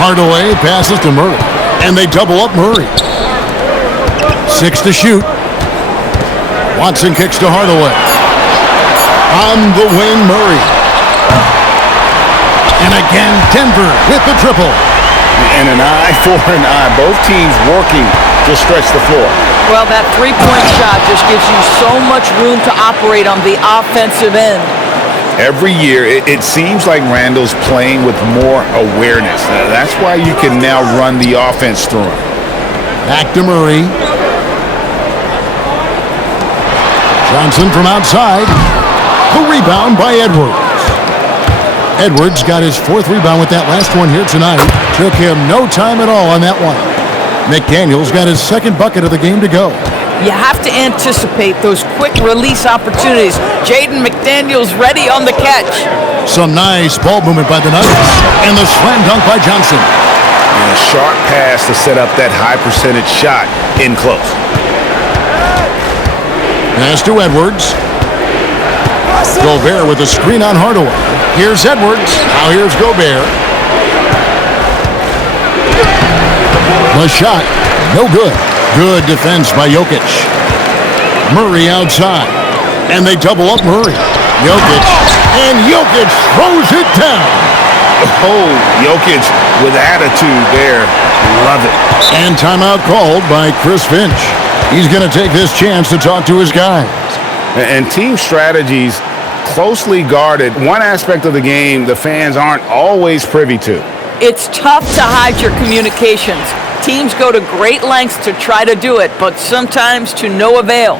Hardaway passes to Murray. And they double up Murray. 6 to shoot. Watson kicks to Hardaway. On the wing, Murray. And again, Denver with the triple. And an eye for an eye. Both teams working to stretch the floor. Well, that three-point shot just gives you so much room to operate on the offensive end. Every year, it seems like Randle's playing with more awareness. That's why you can now run the offense through him. Back to Murray. Johnson from outside. The rebound by Edwards. Edwards got his 4th rebound with that last one here tonight. Took him no time at all on that one. McDaniels got his 2nd bucket of the game to go. You have to anticipate those quick release opportunities. Jaden McDaniels ready on the catch. Some nice ball movement by the Nuggets. And the slam dunk by Johnson. And a sharp pass to set up that high percentage shot in close. Pass to Edwards. Gobert with a screen on Hardaway. Here's Edwards. Now here's Gobert. The shot, no good. Good defense by Jokic. Murray outside. And they double up Murray. Jokic. And Jokic throws it down. Oh, Jokic with attitude there. Love it. And timeout called by Chris Finch. He's going to take this chance to talk to his guys. And team strategies closely guarded. One aspect of the game the fans aren't always privy to. It's tough to hide your communications. Teams go to great lengths to try to do it, but sometimes to no avail.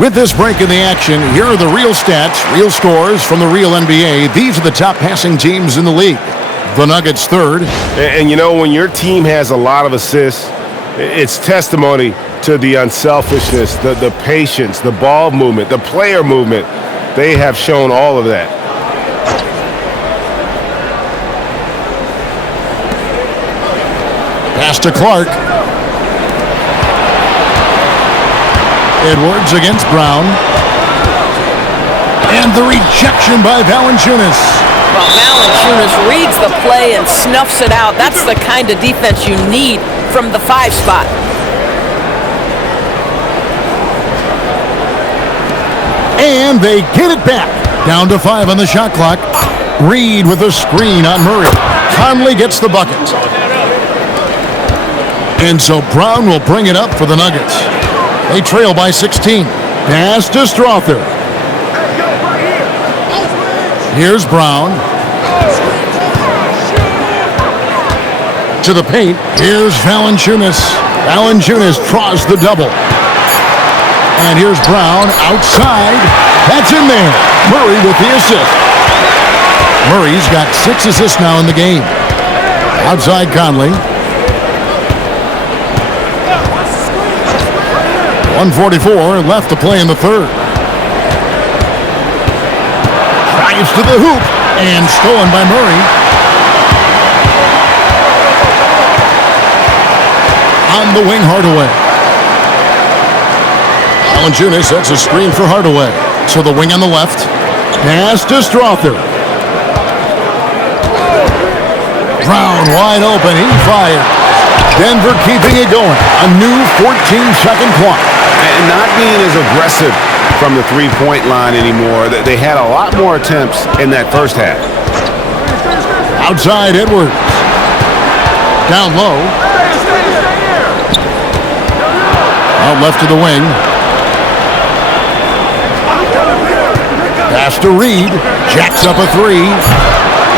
With this break in the action, here are the real stats, real scores from the real NBA. These are the top passing teams in the league. The Nuggets third. And you know, when your team has a lot of assists, it's testimony to the unselfishness, the patience, the ball movement, the player movement. They have shown all of that. Pass to Clark. Edwards against Brown. And the rejection by Valanciunas. Well, Valanciunas reads the play and snuffs it out. That's the kind of defense you need from the 5 spot. And they get it back. Down to 5 on the shot clock. Reed with a screen on Murray. Conley gets the bucket. And so Brown will bring it up for the Nuggets. They trail by 16. Pass to Strother. Here's Brown. To the paint. Here's Valanciunas. Valanciunas draws the double. And here's Brown outside. That's in there. Murray with the assist. Murray's got 6 assists now in the game. Outside Conley. 1:44 left to play in the third. Drives to the hoop and stolen by Murray. On the wing, Hardaway. Valanciunas sets a screen for Hardaway. So the wing on the left. Pass to Strother. Brown wide open. He fires. Denver keeping it going. A new 14-second clock. And not being as aggressive from the three-point line anymore. They had a lot more attempts in that first half. Outside Edwards. Down low. Out left to the wing. Pass to Reed. Jacks up a 3.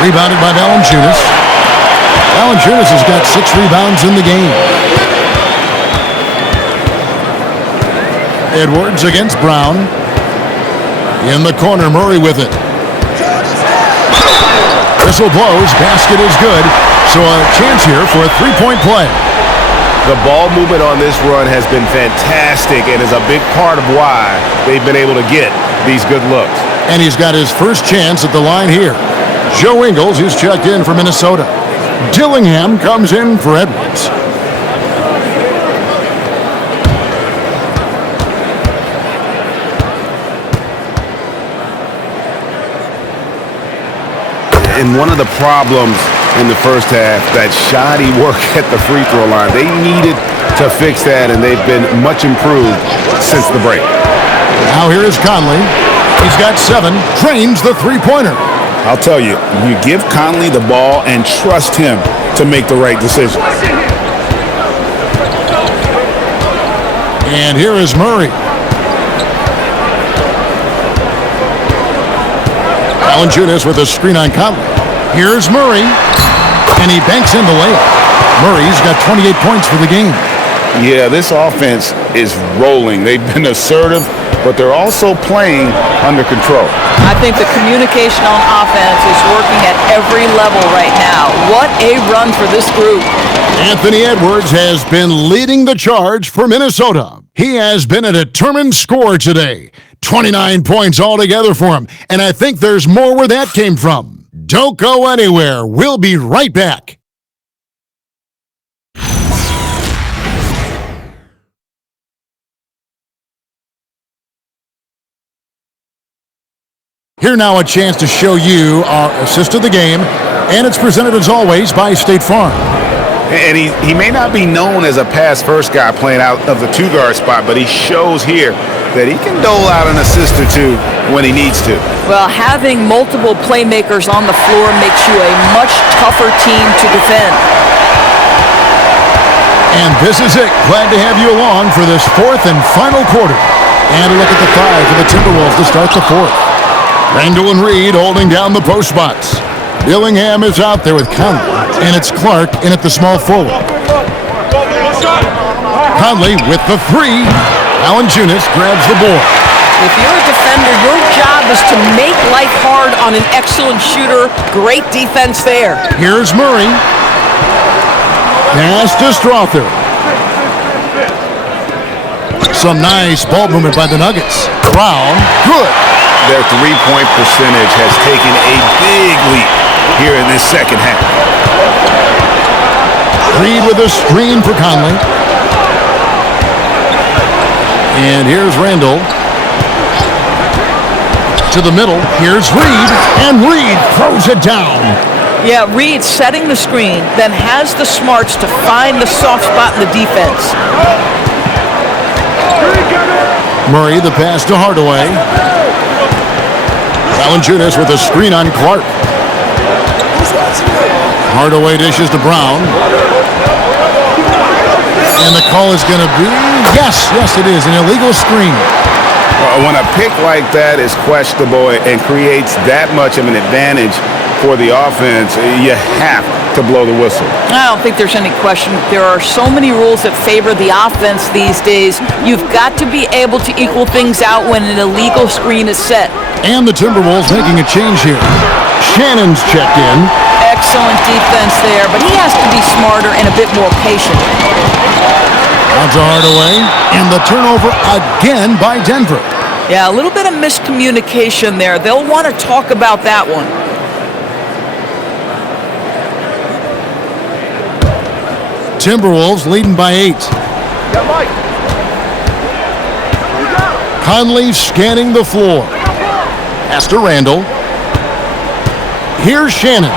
Rebounded by Valanciunas. Valanciunas has got 6 rebounds in the game. Edwards against Brown. In the corner, Murray with it. Whistle blows. Basket is good. So a chance here for a 3-point play. The ball movement on this run has been fantastic and is a big part of why they've been able to get these good looks. And he's got his first chance at the line here. Joe Ingles, who's checked in for Minnesota. Dillingham comes in for Edwards. And one of the problems in the first half, that shoddy work at the free throw line. They needed to fix that, and they've been much improved since the break. Now here is Conley. He's got 7. Drains the three-pointer. I'll tell you, you give Conley the ball and trust him to make the right decision. And here is Murray. Valanciunas with a screen on Conley. Here's Murray. And he banks in the layup. Murray's got 28 points for the game. Yeah, this offense is rolling. They've been assertive, but they're also playing under control. I think the communication on offense is working at every level right now. What a run for this group. Anthony Edwards has been leading the charge for Minnesota. He has been a determined scorer today. 29 points altogether for him. And I think there's more where that came from. Don't go anywhere. We'll be right back. Here now a chance to show you our assist of the game, and it's presented as always by State Farm. And he may not be known as a pass-first guy playing out of the 2-guard spot, but he shows here that he can dole out an assist or 2 when he needs to. Well, having multiple playmakers on the floor makes you a much tougher team to defend. And this is it. Glad to have you along for this 4th and final quarter. And a look at the 5 for the Timberwolves to start the 4th. Randall and Reed holding down the post spots. Dillingham is out there with Conley, and it's Clark in at the small forward. Conley with the 3. Valanciunas grabs the board. If you're a defender, your job is to make life hard on an excellent shooter. Great defense there. Here's Murray. Pass to Strother. Some nice ball movement by the Nuggets. Brown, good. Their three-point percentage has taken a big leap here in this second half. Reed with a screen for Conley. And here's Randall. To the middle. Here's Reed. And Reed throws it down. Yeah, Reed setting the screen, then has the smarts to find the soft spot in the defense. Murray, the pass to Hardaway. Valanciunas with a screen on Clark. Hardaway dishes to Brown. And the call is going to be, yes, it is, an illegal screen. When a pick like that is questionable and creates that much of an advantage for the offense, you have to blow the whistle. I don't think there's any question. There are so many rules that favor the offense these days. You've got to be able to equal things out when an illegal screen is set. And the Timberwolves making a change here. Shannon's checked in. Excellent defense there, but he has to be smarter and a bit more patient. Out to Hardaway, and the turnover again by Denver. Yeah, a little bit of miscommunication there. They'll want to talk about that one. Timberwolves leading by 8. Conley scanning the floor. Pass to Randall. Here's Shannon.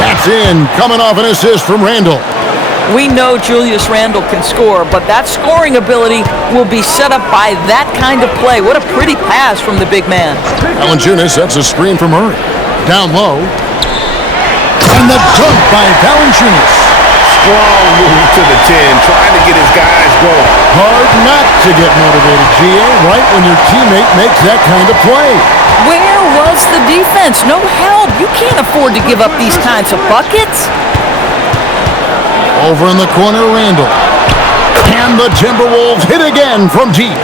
That's in, coming off an assist from Randall. We know Julius Randle can score, but that scoring ability will be set up by that kind of play. What a pretty pass from the big man. Valanciunas sets a screen for Murray. Down low. And the dunk by Valanciunas. Strong move to the 10, trying to get his guys going. Hard not to get motivated, GA, right when your teammate makes that kind of play. Where was the defense? No help. You can't afford to give up these kinds of buckets. Over in the corner, Randall. And the Timberwolves hit again from deep.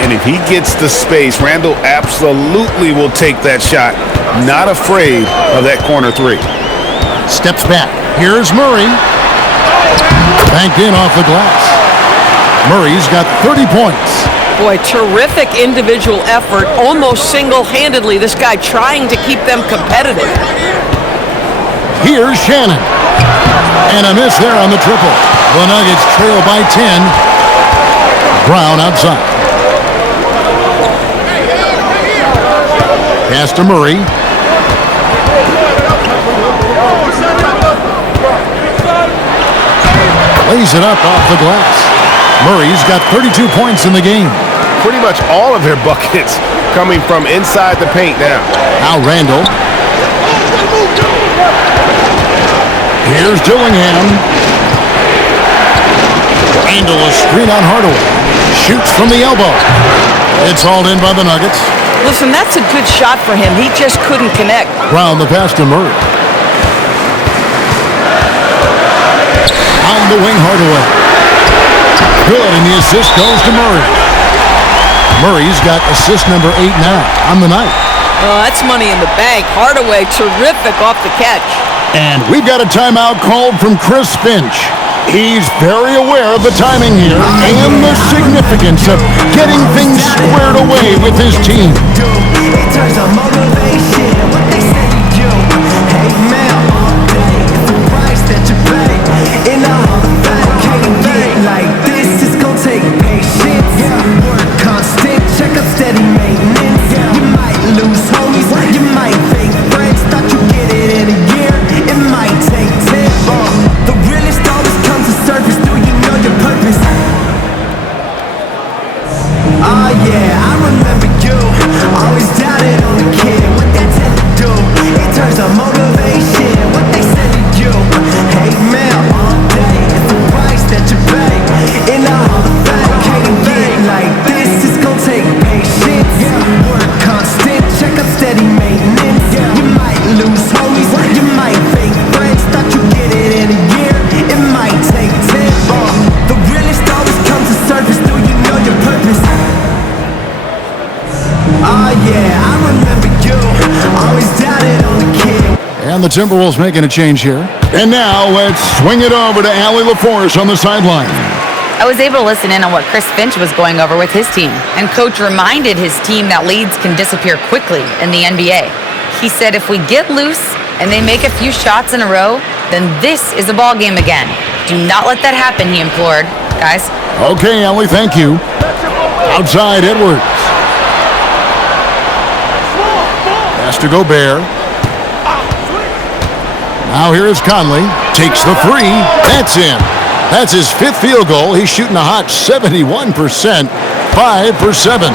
And if he gets the space, Randall absolutely will take that shot. Not afraid of that corner three. Steps back. Here's Murray. Banked in off the glass. Murray's got 30 points. Boy, terrific individual effort. Almost single-handedly, this guy trying to keep them competitive. Here's Shannon. And a miss there on the triple. The Nuggets trail by 10. Brown outside. Pass to Murray. Lays it up off the glass. Murray's got 32 points in the game. Pretty much all of their buckets coming from inside the paint now. Now Randall. Here's Dillingham. Randall, a screen on Hardaway. Shoots from the elbow. It's hauled in by the Nuggets. Listen, that's a good shot for him. He just couldn't connect. Brown the pass to Murray. On the wing, Hardaway. Good, and the assist goes to Murray. Murray's got assist number 8 now on the night. Oh, that's money in the bank. Hardaway, terrific off the catch. And we've got a timeout called from Chris Finch. He's very aware of the timing here and the significance of getting things squared away with his team. yeah, I remember you. Always doubted on the kid. And the Timberwolves making a change here. And now let's swing it over to Allie LaForce on the sideline. I was able to listen in on what Chris Finch was going over with his team, and Coach reminded his team that leads can disappear quickly in the NBA. He said if we get loose and they make a few shots in a row, then this is a ball game again. Do not let that happen, he implored. Guys. Okay, Allie, thank you. Outside, Edwards. Pass to Gobert. Now here is Conley. Takes the three. That's in. That's his fifth field goal. He's shooting a hot 71%. 5 for 7.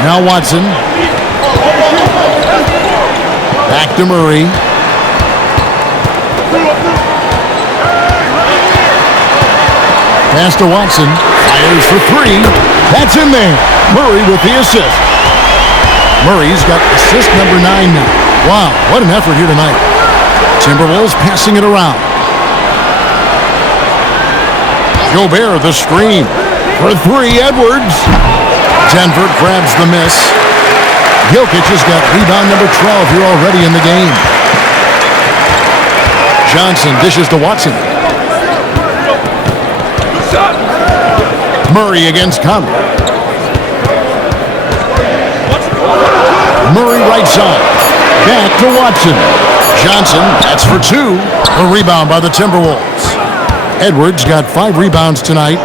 Now Watson. Back to Murray. Pass to Watson. Fires for three. That's in there. Murray with the assist. Murray's got assist number 9 now. Wow, what an effort here tonight. Timberwolves passing it around. Gobert the screen. For three, Edwards. Denver grabs the miss. Jokic has got rebound number 12 here already in the game. Johnson dishes to Watson. Murray against Conley. Murray right side. Back to Watson. Johnson, that's for 2. A rebound by the Timberwolves. Edwards got 5 rebounds tonight.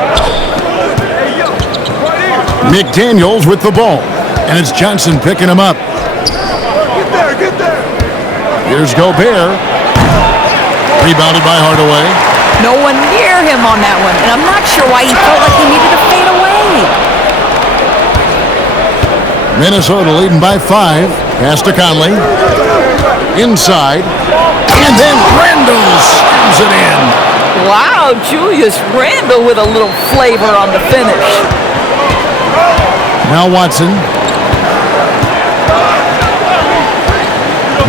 McDaniels with the ball. And it's Johnson picking him up. Get there. Here's Gobert. Rebounded by Hardaway. No one near him on that one, and I'm not sure why he felt like he needed to fade away. Minnesota leading by 5. Pass to Conley. Inside. And then Randle slams it in. Wow, Julius Randle with a little flavor on the finish. Now Watson.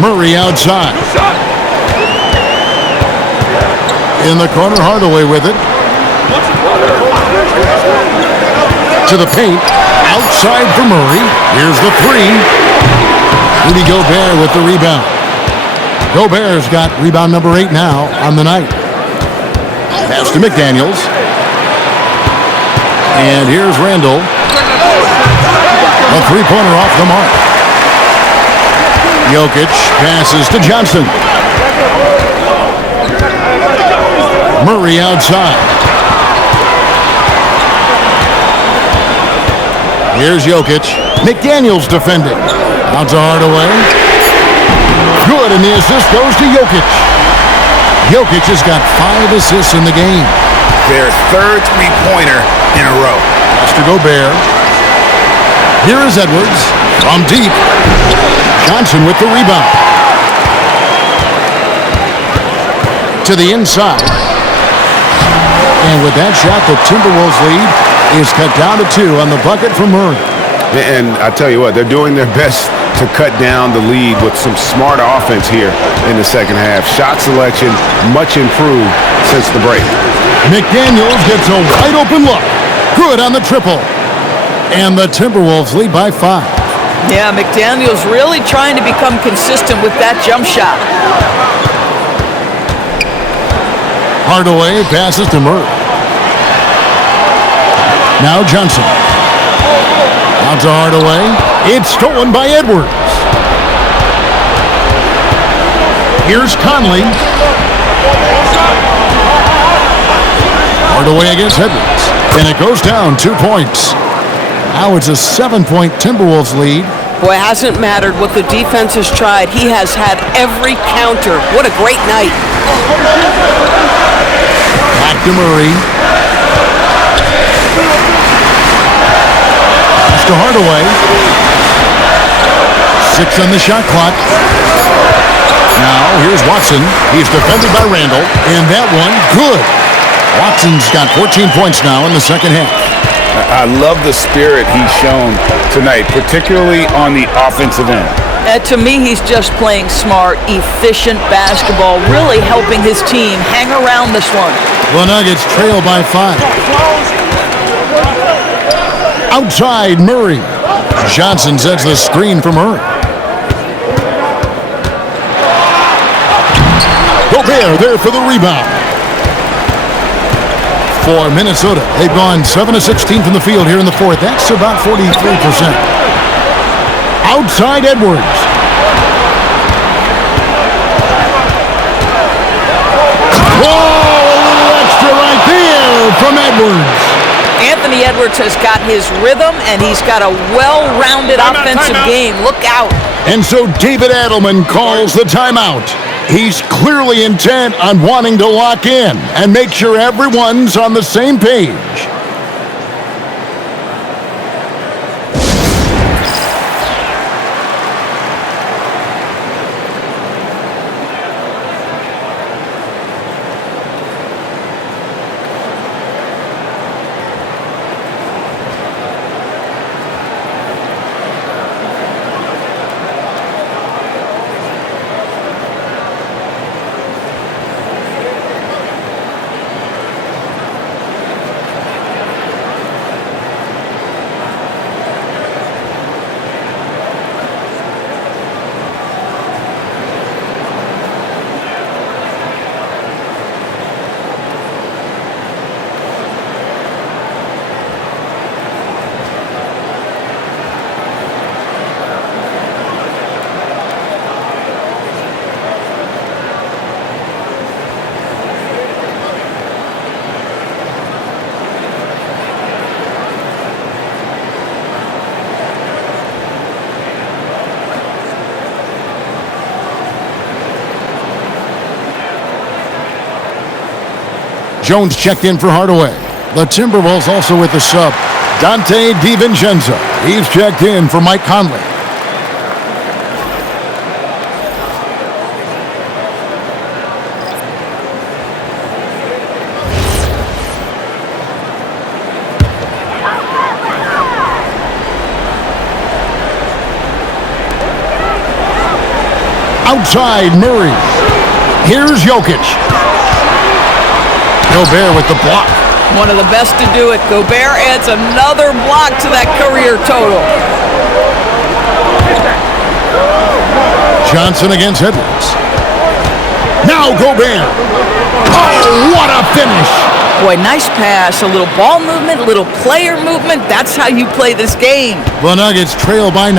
Murray outside. In the corner, Hardaway with it. To the paint. Outside for Murray. Here's the three. Rudy Gobert with the rebound. Gobert's got rebound number 8 now on the night. Pass to McDaniels. And here's Randle. A three-pointer off the mark. Jokic passes to Johnson. Murray outside. Here's Jokic. McDaniels defending. Out to Hardaway. Good, and the assist goes to Jokic. Jokic has got 5 assists in the game. Their third three-pointer in a row. Pass to Gobert. Here is Edwards from deep. Johnson with the rebound. To the inside. And with that shot, the Timberwolves lead is cut down to 2 on the bucket from Murray. And I tell you what, they're doing their best to cut down the lead with some smart offense here in the second half. Shot selection much improved since the break. McDaniels gets a wide open look. Good on the triple. And the Timberwolves lead by 5. Yeah, McDaniels really trying to become consistent with that jump shot. Hardaway passes to Murray. Now Johnson. Out to Hardaway. It's stolen by Edwards. Here's Conley. Hardaway against Edwards. And it goes down 2 points. Now it's a 7-point Timberwolves lead. Boy, it hasn't mattered what the defense has tried. He has had every counter. What a great night. Back to Murray. Pass to Hardaway. 6 on the shot clock. Now here's Watson. He's defended by Randle. And that one, good. Watson's got 14 points now in the second half. I love the spirit he's shown tonight, particularly on the offensive end. To me, he's just playing smart, efficient basketball, really helping his team hang around this one. The Nuggets trail by 5. Outside, Murray. Johnson sets the screen for Murray. Gobert there for the rebound. For Minnesota, they've gone 7 of 16 from the field here in the fourth. That's about 43%. Outside, Edwards. Whoa, a little extra right there from Edwards. Anthony Edwards has got his rhythm, and he's got a well-rounded offensive game. Look out. And so David Adelman calls the timeout. He's clearly intent on wanting to lock in and make sure everyone's on the same page. Jones checked in for Hardaway. The Timberwolves also with the sub, Dante DiVincenzo. He's checked in for Mike Conley. Outside, Murray. Here's Jokic. Gobert with the block. One of the best to do it. Gobert adds another block to that career total. Johnson against Edwards. Now Gobert. Oh, what a finish. Boy, nice pass. A little ball movement, a little player movement. That's how you play this game. The Nuggets trail by 9.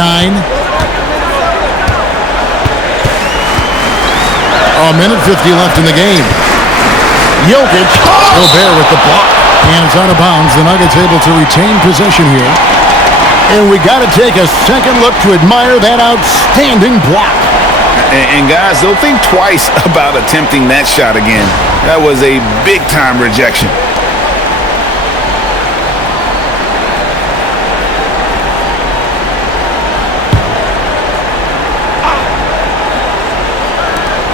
A minute 50 left in the game. Jokic, Gobert with the block, and it's out of bounds. The Nuggets able to retain possession here. And we got to take a second look to admire that outstanding block. And guys, they'll think twice about attempting that shot again. That was a big-time rejection.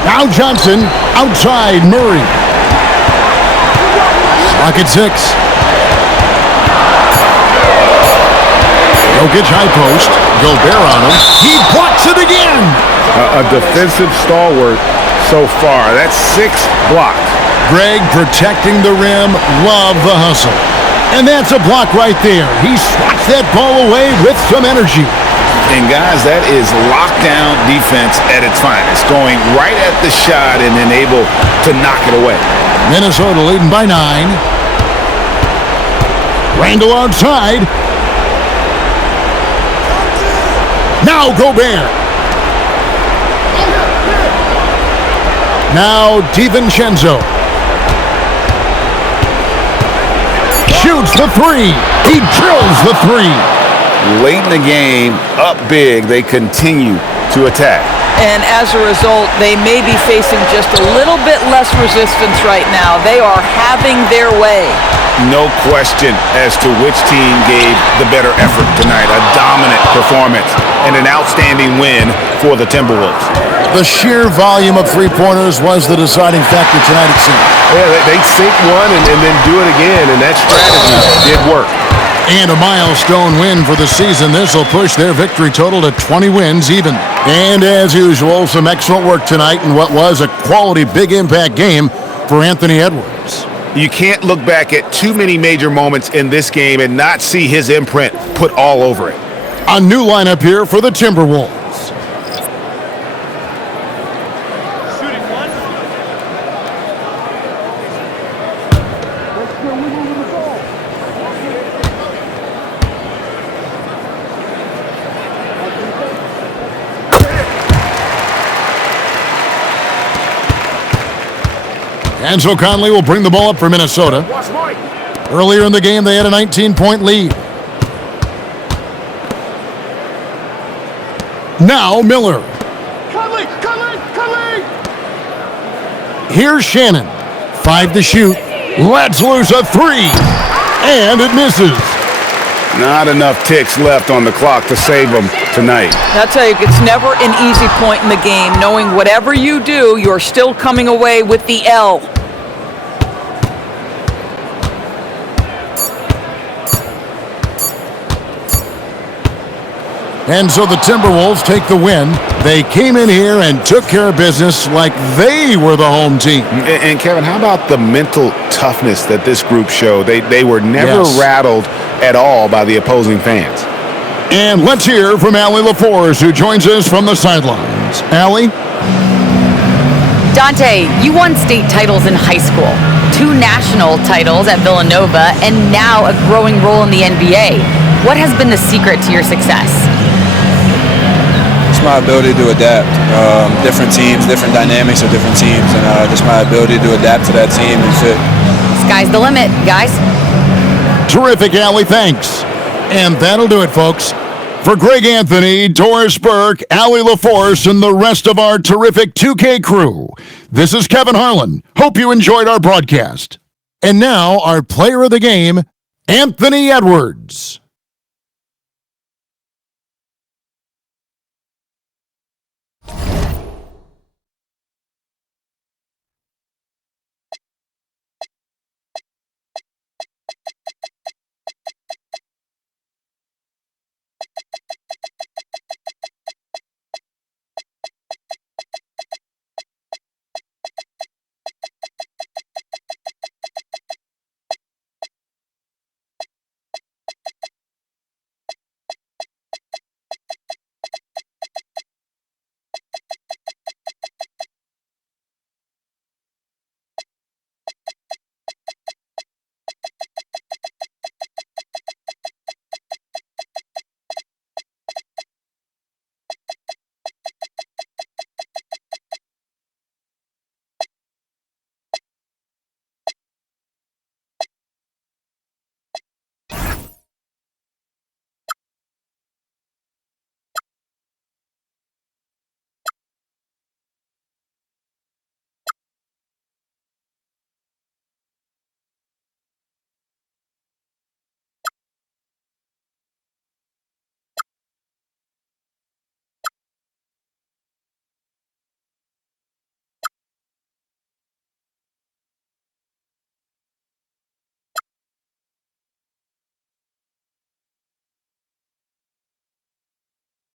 Now Johnson, outside Murray. Rocket 6. Jokic high post. Gobert on him. He blocks it again. A defensive stalwart so far. That's 6 blocks. Greg protecting the rim. Love the hustle. And that's a block right there. He swats that ball away with some energy. And guys, that is lockdown defense at its finest. Going right at the shot and then able to knock it away. Minnesota leading by 9. Randall outside. Now Gobert. Now DiVincenzo. Shoots the 3. He drills the 3. Late in the game, up big, they continue to attack. And as a result, they may be facing just a little bit less resistance right now. They are having their way. No question as to which team gave the better effort tonight. A dominant performance and an outstanding win for the Timberwolves. The sheer volume of three-pointers was the deciding factor tonight, it seemed. Yeah, they sink one and then do it again, and that strategy did work. And a milestone win for the season. This will push their victory total to 20 wins even. And as usual, some excellent work tonight in what was a quality big impact game for Anthony Edwards. You can't look back at too many major moments in this game and not see his imprint put all over it. A new lineup here for the Timberwolves. And so Conley will bring the ball up for Minnesota. Earlier in the game, they had a 19-point lead. Now Miller. Conley! Here's Shannon. 5 to shoot. Lets loose a 3. And it misses. Not enough ticks left on the clock to save them tonight. I'll tell you, it's never an easy point in the game, knowing whatever you do, you're still coming away with the L. And so the Timberwolves take the win. They came in here and took care of business like they were the home team. And Kevin, how about the mental toughness that this group showed? They were never rattled at all by the opposing fans. And let's hear from Allie LaForce, who joins us from the sidelines. Allie? Dante, you won state titles in high school, 2 national titles at Villanova, and now a growing role in the NBA. What has been the secret to your success? It's my ability to adapt. Different teams, different dynamics of different teams, and just my ability to adapt to that team and fit. Sky's the limit, guys. Terrific, Allie. Thanks. And that'll do it, folks. For Greg Anthony, Doris Burke, Allie LaForce, and the rest of our terrific 2K crew, this is Kevin Harlan. Hope you enjoyed our broadcast. And now, our player of the game, Anthony Edwards.